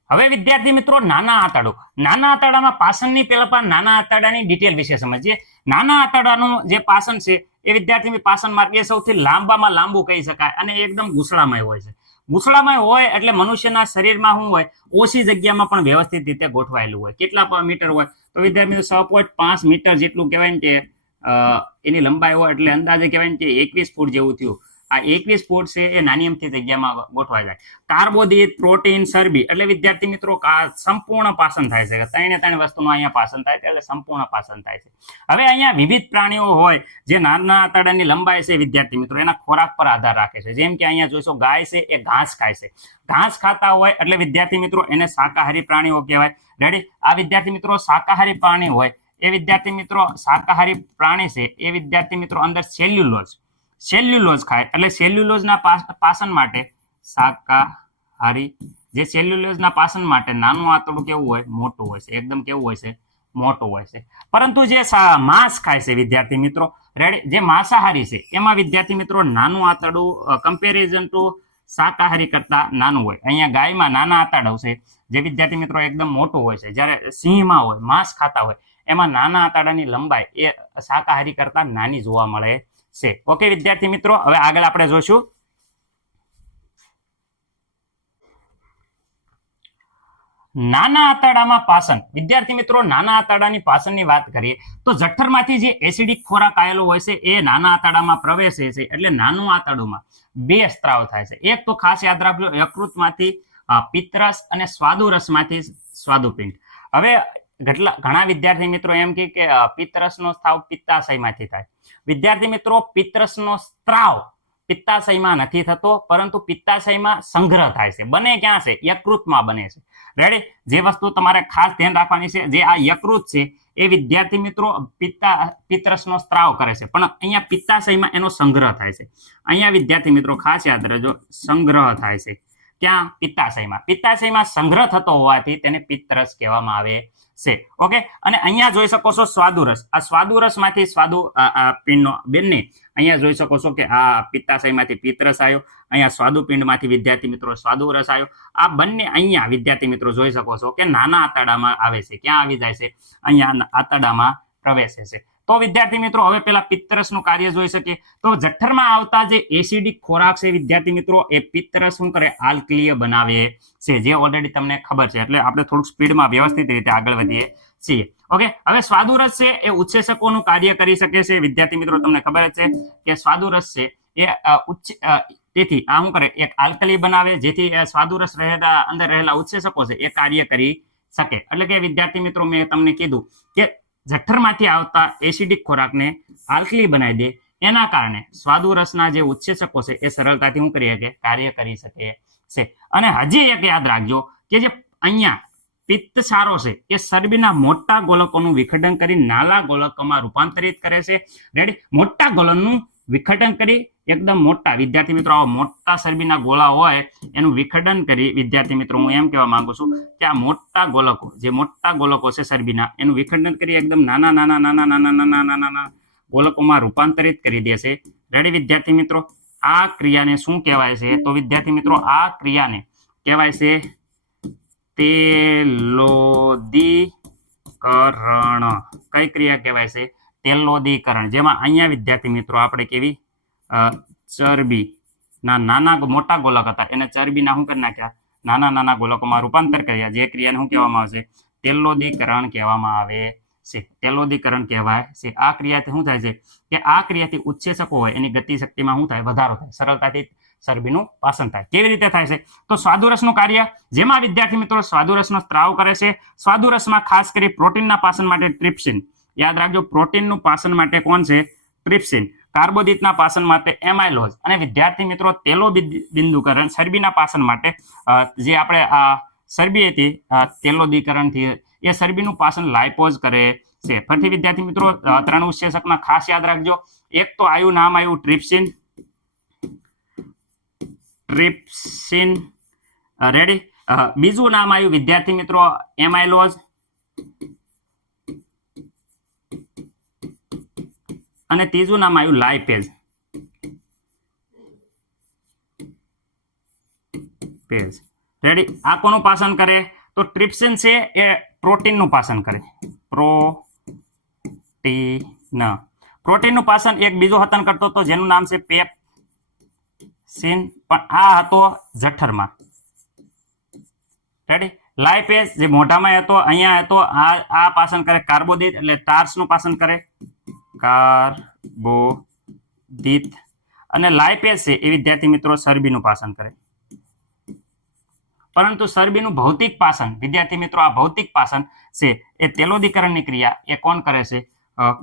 હવે વિદ્યાર્થી મિત્રો નાના આંતરડામાં પાચનની પહેલા નાના આંતરડાની ડિટેલ વિશે સમજીએ. નાના આંતરડાનું જે પાચન છે એ વિદ્યાર્થી પાચન માર્ગ એ સૌથી લાંબામાં લાંબુ કહી શકાય અને એકદમ ગૂંસળામય હોય છે. ગૂંસળામય હોય એટલે મનુષ્યના શરીરમાં શું હોય, ઓછી જગ્યામાં પણ વ્યવસ્થિત રીતે ગોઠવાયેલું હોય. કેટલા મીટર હોય તો વિદ્યાર્થી 6.5 મીટર જેટલું કહેવાય ને કે એની લંબાઈ હોય, એટલે અંદાજે કહેવાય ને કે 21 ફૂટ જેવું થયું. આ 21 ફૂટ છે એ નાની અમથી જગ્યામાં ગોઠવાઈ જાય. કાર્બોદિત, પ્રોટીન, ચરબી એટલે વિદ્યાર્થી મિત્રો સંપૂર્ણ પાચન થાય છે. ત્રણે વસ્તુનું અહીંયા પાચન થાય છે, એટલે સંપૂર્ણ પાચન થાય છે. હવે અહીંયા વિવિધ પ્રાણીઓ હોય જે નાના આંતરડાની લંબાઈ છે વિદ્યાર્થી મિત્રો એના ખોરાક પર આધાર રાખે છે. જેમ કે અહીંયા જોઈશો ગાય છે એ ઘાસ ખાય છે. ઘાસ ખાતા હોય એટલે વિદ્યાર્થી મિત્રો એને શાકાહારી પ્રાણીઓ કહેવાય. રેડી? આ વિદ્યાર્થી મિત્રો શાકાહારી પ્રાણી હોય એ વિદ્યાર્થી મિત્રો શાકાહારી પ્રાણી છે એ વિદ્યાર્થી મિત્રો અંદર સેલ્યુલોઝ ખાય એટલે સેલ્યુલોઝના પાચન માટે શાકાહારી, જે સેલ્યુલોઝના પાચન માટે નાનું આંતરડું કેવું હોય, મોટું હોય છે. એકદમ કેવું હોય છે, મોટું હોય છે. પરંતુ જે માંસ ખાય છે વિદ્યાર્થી મિત્રો, રેડી, જે માંસાહારી છે એમાં વિદ્યાર્થી મિત્રો નાનું આંતરડું કમ્પેરિઝન ટુ શાકાહારી કરતા નાનું હોય. અહીંયા ગાયમાં નાના આંતરડું છે જે વિદ્યાર્થી મિત્રો એકદમ મોટું હોય છે. જ્યારે સિંહમાં હોય, માંસ ખાતા હોય એમાં નાના આંતરડાની લંબાઈ એ શાકાહારી કરતા નાની જોવા મળે છે. ઓકે વિદ્યાર્થી મિત્રો, હવે આગળ આપણે જોશું નાના આંતરડામાં પાચન. વિદ્યાર્થી મિત્રો નાના આંતરડાની પાચનની વાત કરીએ તો જઠરમાંથી જે એસિડિક ખોરાક આવેલો હોય છે એ નાના આંતરડામાં પ્રવેશે છે. એટલે નાનું આંતરડુંમાં બે સ્ત્રાવ થાય છે. એક તો ખાસ યાદ રાખજો, યકૃતમાંથી પિત્તરસ અને સ્વાદુરસમાંથી સ્વાદુપિંડ. હવે ઘણા વિદ્યાર્થી મિત્રો એમ કે પિત્તરસનો સ્ત્રાવ પિત્તાશયમાંથી થાય. વિદ્યાર્થી મિત્રો પિત્તરસનો સ્ત્રાવ પિત્તાશયમાં નથી થતો, પરંતુ પિત્તાશયમાં સંગ્રહ થાય છે. બને ક્યાં છે? યકૃતમાં બને છે. રેડી? જે વસ્તુ તમારે ખાસ ધ્યાન રાખવાની છે, જે આ યકૃત છે એ વિદ્યાર્થી મિત્રો પિત્તરસનો સ્ત્રાવ કરે છે, પણ અહીંયા પિત્તાશયમાં એનો સંગ્રહ થાય છે. અહીંયા વિદ્યાર્થી મિત્રો ખાસ યાદ રાખજો, સંગ્રહ થાય છે. ક્યાં? પિત્તાશયમાં. પિત્તાશયમાં સંગ્રહ થતો હોવાથી તેને પિત્તરસ કહેવામાં આવે છે. ઓકે, અને અહીંયા જોઈ શકો છો સ્વાદુરસ. આ સ્વાદુરસમાંથી પિંડનો બંને અહીંયા જોઈ શકો છો કે આ પિત્તાશયમાંથી પિત્તરસ આવ્યો, અહીંયા સ્વાદુપિંડમાંથી વિદ્યાર્થી મિત્રો સ્વાદુરસ આવ્યો. આ બંને અહીંયા વિદ્યાર્થી મિત્રો જોઈ શકો છો કે નાના આંતરડામાં આવે છે. ક્યાં આવી જાય છે? અહીંયા આંતરડામાં પ્રવેશે છે. તો વિદ્યાર્થી મિત્રો હવે પેલા પિત્તરસનું કાર્ય જોઈ શકીએ. તો જઠરમાં આવતા જે એસિડિક ખોરાક છે વિદ્યાર્થી મિત્રો એ પિત્તરસ શું કરે? આલ્કલીય બનાવે છે, જે ઓલરેડી તમને ખબર છે. એટલે આપણે થોડુંક સ્પીડમાં વ્યવસ્થિત રીતે આગળ વધીએ છીએ. ઓકે, હવે સ્વાદુરસ છે એ ઉત્સેચકોનું કાર્ય કરી શકે છે. વિદ્યાર્થી મિત્રો તમને ખબર છે કે સ્વાદુરસ છે એ તેથી આ શું કરે? એક આલ્કલી બનાવે, જેથી સ્વાદુરસ અંદર રહેલા ઉત્સેચકો છે એ કાર્ય કરી શકે. એટલે કે વિદ્યાર્થી મિત્રો મેં તમને કીધું કે જઠરમાંથી આવતા એસિડિક ખોરાકને આલ્કલી બનાવી દે, એના કારણે સ્વાદુરસના જે ઉત્સેચકો છે એ સરળતાથી શું કરી શકે? કાર્ય કરી શકે છે. અને હજી એક યાદ રાખજો કે જે અહીંયા પિત્તસારો છે એ ચરબીના મોટા ગોલકોનું વિઘટન કરી નાના ગોલકોમાં રૂપાંતરિત કરે છે. રેડી? મોટા ગોલકનું વિઘટન કરી એકદમ મોટા વિદ્યાર્થી મિત્રો આવા મોટા ચરબીના ગોળા હોય એનું વિઘટન કરી વિદ્યાર્થી મિત્રો હું એમ કહેવા માંગુ છું કે આ મોટા ગોલકો, જે મોટા ગોલકો છે ચરબીના, એનું વિઘટન કરી એકદમ નાના ગોલકોમાં રૂપાંતરિત કરી દે છે. રેડી વિદ્યાર્થી મિત્રો? આ ક્રિયાને શું કહેવાય છે? તો વિદ્યાર્થી મિત્રો આ ક્રિયાને કહેવાય છે તેલોદીકરણ. કઈ ક્રિયા કહેવાય છે? તેલોદીકરણ. જેમાં અહીંયા વિદ્યાર્થી મિત્રો આપણે કેવી ચરબીના નાના મોટા ગોલક હતા એને ચરબીના શું કરી નાખ્યા? નાના ગોલકોમાં રૂપાંતર કર્યા. જે ક્રિયાને શું કહેવામાં આવે છે? તેલોદીકરણ કહેવામાં આવે છે. તેલોદીકરણ કહેવાય છે. આ ક્રિયાથી શું થાય છે કે આ ક્રિયાથી ઉત્સેચકો હોય એની ગતિશક્તિમાં શું થાય? વધારો થાય, સરળતાથી ચરબીનું પાચન થાય. કેવી રીતે થાય છે? તો સ્વાદુરસનું કાર્ય, જેમાં વિદ્યાર્થી મિત્રો સ્વાદુરસનો સ્ત્રાવ કરે છે. સ્વાદુરસમાં ખાસ કરી પ્રોટીનના પાચન માટે ટ્રિપ્સિન. યાદ રાખજો, પ્રોટીનનું પાચન માટે કોણ છે? ટ્રિપ્સિન. કાર્બોદિતના પાચન માટે એમાઇલોઝ. અને વિદ્યાર્થી મિત્રો તેલોબિંદુકરણ ચરબીના પાચન માટે જે આપણે આ ચરબી હતી તેલોદીકરણથી એ ચરબીનું પાચન લાઇપોઝ કરે છે. ફરીથી વિદ્યાર્થી મિત્રો ત્રણ ઉત્સેચકના ખાસ યાદ રાખજો. એક તો આયું નામ આવ્યું ટ્રિપ્સિન. રેડી? બીજું નામ આવ્યું વિદ્યાર્થી મિત્રો એમાઇલોઝ. અને ત્રીજું નામ આવ્યું લાઇપેઝ. રેડી? આ કોનું પાચન કરે? તો ટ્રિપ્સિન છે એ પ્રોટીનનું પાચન કરે. પ્રોટીનનું પાચન એક બીજો હતન કરતો હતો જેનું નામ છે પેપ્સિન, પણ આ હતો જઠરમાં. રેડી. લાઇપેઝ જે મોઢામાં હતો, અહીંયા હતો, આ પાચન કરે કાર્બોદિત, એટલે સ્ટાર્ચનું પાચન કરે કાર્બોદિત. અને લાઇપેઝ છે એ વિદ્યાર્થી મિત્રો ચરબીનું પાચન કરે. પરંતુ ચરબીનું ભૌતિક પાચન વિદ્યાર્થી મિત્રો, આ ભૌતિક પાચન છે એ તેલોદીકરણની ક્રિયા એ કોણ કરે છે?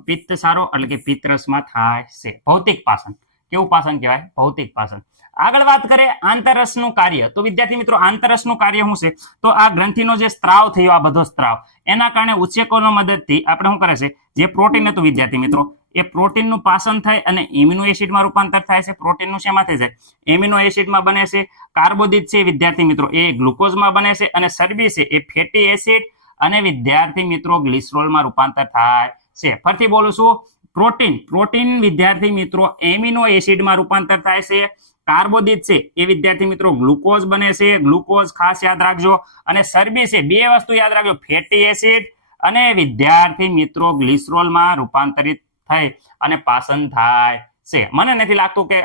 પિત્તસારો એટલે કે પિત્તરસમાં થાય છે. ભૌતિક પાચન. કેવું પાચન કહેવાય? ભૌતિક પાચન. આગળ વાત કરીએ આંતરરસનું કાર્ય. તો વિદ્યાર્થી મિત્રો આંતરરસનું કાર્ય શું છે? તો આ ગ્રંથિનો જે સ્ત્રાવ થયો, આ બધો સ્ત્રાવ, એના કારણે ઉત્સેકોની મદદથી આપણે શું કરે છે? જે પ્રોટીન હતું વિદ્યાર્થી મિત્રો, એ પ્રોટીનનું પાચન થાય અને એમિનો એસિડમાં રૂપાંતર થાય છે. પ્રોટીનનું શેમાં થઈ જાય? એમિનો એસિડમાં બને છે. કાર્બોદિત છે વિદ્યાર્થી મિત્રો એ ગ્લુકોઝમાં બને છે. અને ચરબી છે એ ફેટી એસિડ અને વિદ્યાર્થી મિત્રો ગ્લિસરોલમાં રૂપાંતર થાય છે. ફરીથી બોલું છું, પ્રોટીન વિદ્યાર્થી મિત્રો એમિનો એસિડમાં રૂપાંતર થાય છે. કાર્બોદિત છે એ વિદ્યાર્થી મિત્રો ગ્લુકોઝ બને છે. ગ્લુકોઝ ખાસ યાદ રાખજો. અને ચરબી છે, બે વસ્તુ યાદ રાખજો, ફેટી એસિડ અને વિદ્યાર્થી મિત્રો ગ્લિસરોલમાં રૂપાંતરિત થઈ અને પાચન થાય છે. મને નથી લાગતું કે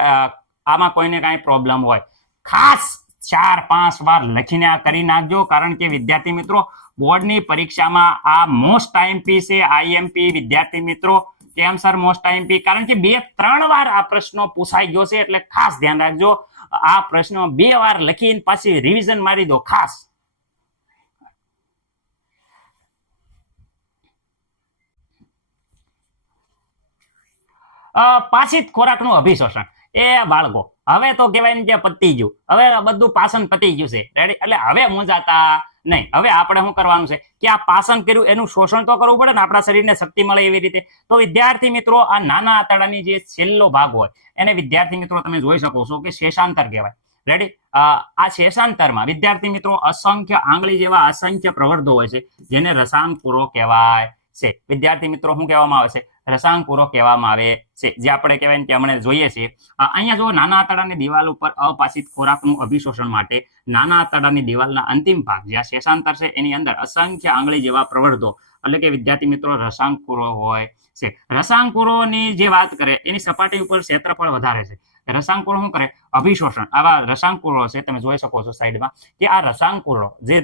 આમાં કોઈને કાંઈ પ્રોબ્લેમ હોય. ખાસ 4-5 વાર લખીને આ કરી નાખજો, કારણ કે વિદ્યાર્થી મિત્રો બોર્ડની પરીક્ષામાં આ મોસ્ટ આઈએમપી છે. આઈએમપી વિદ્યાર્થી મિત્રો કેમ સર મોસ્ટ આઈએમપી? કારણ કે 2-3 વાર આ પ્રશ્નો પૂછાઈ ગયો છે, એટલે ખાસ ધ્યાન રાખજો. આ પ્રશ્નો 2 વાર લખીને પાછી રિવિઝન મારી દો ખાસ. પાચિત ખોરાકનું અભિશોષણ. એ બાળકો હવે તો કહેવાય ને કે પતી ગયું, હવે બધું પાચન પતી ગયું છે. રેડી. એટલે હવે મૂંઝાતા નહીં. હવે આપણે શું કરવાનું છે કે આ પાચન કર્યું એનું શોષણ તો કરવું પડે ને, આપણા શરીરને શક્તિ મળે એવી રીતે. તો વિદ્યાર્થી મિત્રો આ નાના આંતરડાની જે છેલ્લો ભાગ હોય એને વિદ્યાર્થી મિત્રો તમે જોઈ શકો છો કે શેષાંતર કહેવાય. રેડી. આ શેષાંતરમાં વિદ્યાર્થી મિત્રો અસંખ્ય આંગળી જેવા અસંખ્ય પ્રવર્ધો હોય છે, જેને રસાંકુરો કહેવાય છે. વિદ્યાર્થી મિત્રો શું કહેવામાં આવે છે? રસાંકુરો કહેવામાં આવે છે. જે આપણે કહેવાય કે હમણાં જોઈએ છીએ. અહીંયા જો નાના આંતરડાની દિવાલ ઉપર અપાચિત ખોરાકનું અભિશોષણ માટે નાના આંતરડાની દિવાલના અંતિમ ભાગ જ્યાં શેષાંતર છે એની અંદર અસંખ્ય આંગળી જેવા પ્રવર્ધો એટલે કે વિદ્યાર્થી મિત્રો રસાંકુરો હોય છે. રસાંકુરોની જે વાત કરે એની સપાટી ઉપર ક્ષેત્રફળ વધારે છે. રસાંકુરો શું કરે? અભિશોષણ. આવા રસાંકુરો છે, તમે જોઈ શકો છો સાઈડમાં કે આ રસાંકુરો જે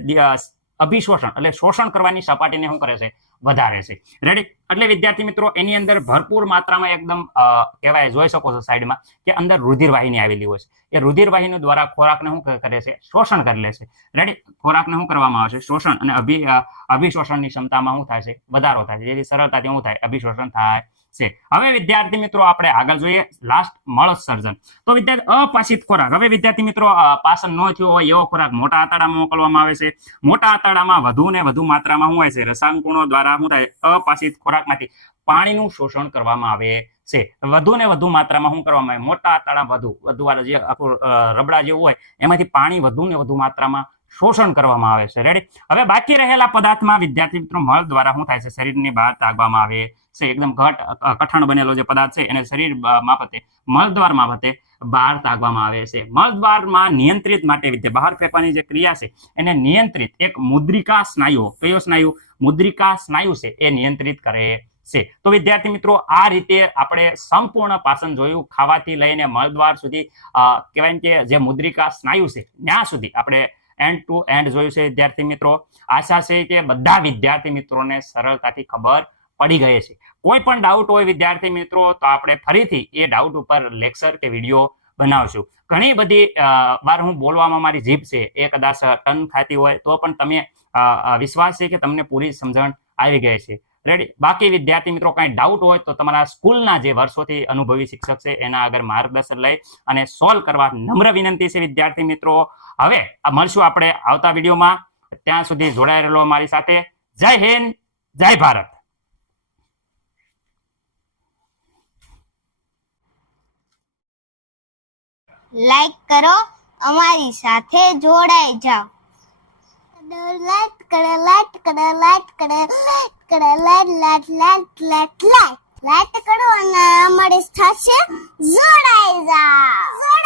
અભિશોષણ એટલે શોષણ કરવાની સપાટીને શું કરે છે? વધારે છે. રેડી. એટલે વિદ્યાર્થી મિત્રો એની અંદર ભરપૂર માત્રામાં એકદમ કહેવાય, જોઈ શકો છો સાઈડમાં કે અંદર રુધિર વાહિની આવેલી હોય છે. એ રુધિર વાહિની દ્વારા ખોરાકને શું કરે છે? શોષણ કરી લે છે. રેડી. ખોરાકને શું કરવામાં આવે છે? શોષણ. અને અભિશોષણની ક્ષમતામાં શું થાય છે? વધારો થાય છે. જેથી સરળતાથી શું થાય? અભિશોષણ થાય છે. હવે વિદ્યાર્થી મિત્રો આપણે આગળ જોઈએ લાસ્ટ મળોત્સર્જન. તો વિદ્યાર્થી અપાચિત ખોરાક. હવે વિદ્યાર્થી મિત્રો પાચન ન થયો હોય એવો ખોરાક મોટા આંતરડામાં મોકલવામાં આવે છે. મોટા આંતરડામાં વધુ ને વધુ માત્રામાં શું હોય છે? રસાંકુરો દ્વારા શું થાય? અપાચિત ખોરાકમાંથી પાણીનું શોષણ કરવામાં આવે છે. વધુ ને વધુ માત્રામાં શું કરવામાં આવે? મોટા આંતરડા વધુ વાળા જે આખું રબડા જેવું હોય એમાંથી પાણી વધુ ને વધુ માત્રામાં શોષણ કરવામાં આવે છે. રેડી. હવે બાકી રહેલા પદાર્થમાં વિદ્યાર્થી મિત્રો મળ દ્વારા શું થાય છે? શરીરની બહાર તાગવામાં આવે છે. એકદમ કઠણ બનેલો જે પદાર્થ છે એને શરીર મારફતે મળદ્વાર મારફતે બહાર તાગવામાં આવે છે. મળદ્વારમાં નિયંત્રિત માટે બહાર ફેંકવાની જે ક્રિયા છે એને નિયંત્રિત એક મુદ્રિકા સ્નાયુ, કયો સ્નાયુ? મુદ્રિકા સ્નાયુ છે એ નિયંત્રિત કરે છે. તો વિદ્યાર્થી મિત્રો આ રીતે આપણે સંપૂર્ણ પાચન જોયું. ખાવાથી લઈને મળદ્વાર સુધી કહેવાય કે જે મુદ્રિકા સ્નાયુ છે ત્યાં સુધી આપણે એન્ડ ટુ એન્ડ જોયું છે. વિદ્યાર્થી મિત્રો આશા છે કે બધા વિદ્યાર્થી મિત્રોને સરળતાથી ખબર પડી ગઈ છે. કોઈ પણ ડાઉટ હોય વિદ્યાર્થી મિત્રો તો આપણે ફરીથી એ ડાઉટ ઉપર લેક્ચર કે વિડીયો બનાવશું. ઘણી બધી વાર હું બોલવામાં મારી જીભ છે એ કદાચ ટન ખાતી હોય તો પણ તમે વિશ્વાસ છે કે તમને પૂરી સમજણ આવી ગઈ છે. રેડી. બાકી વિદ્યાર્થી મિત્રો કાંઈ ડાઉટ હોય તો તમારા સ્કૂલના જે વર્ષોથી અનુભવી શિક્ષક છે એના આગળ માર્ગદર્શન લઈ અને સોલ્વ કરવા નમ્ર વિનંતી છે વિદ્યાર્થી મિત્રો. હવે મળશું આપણે આવતા વિડીયોમાં. ત્યાં સુધી જોડાઈ રહેલો મારી સાથે. જય હિન્દ, જય ભારત. લાઈક કરો, અમારી સાથે જોડાઈ જાઓ. લાઈક કરો, લાઈક કરો, લાઈક કરો, લાઈક કરો, લાઈક કરો અને અમારી સાથે જોડાઈ જાઓ.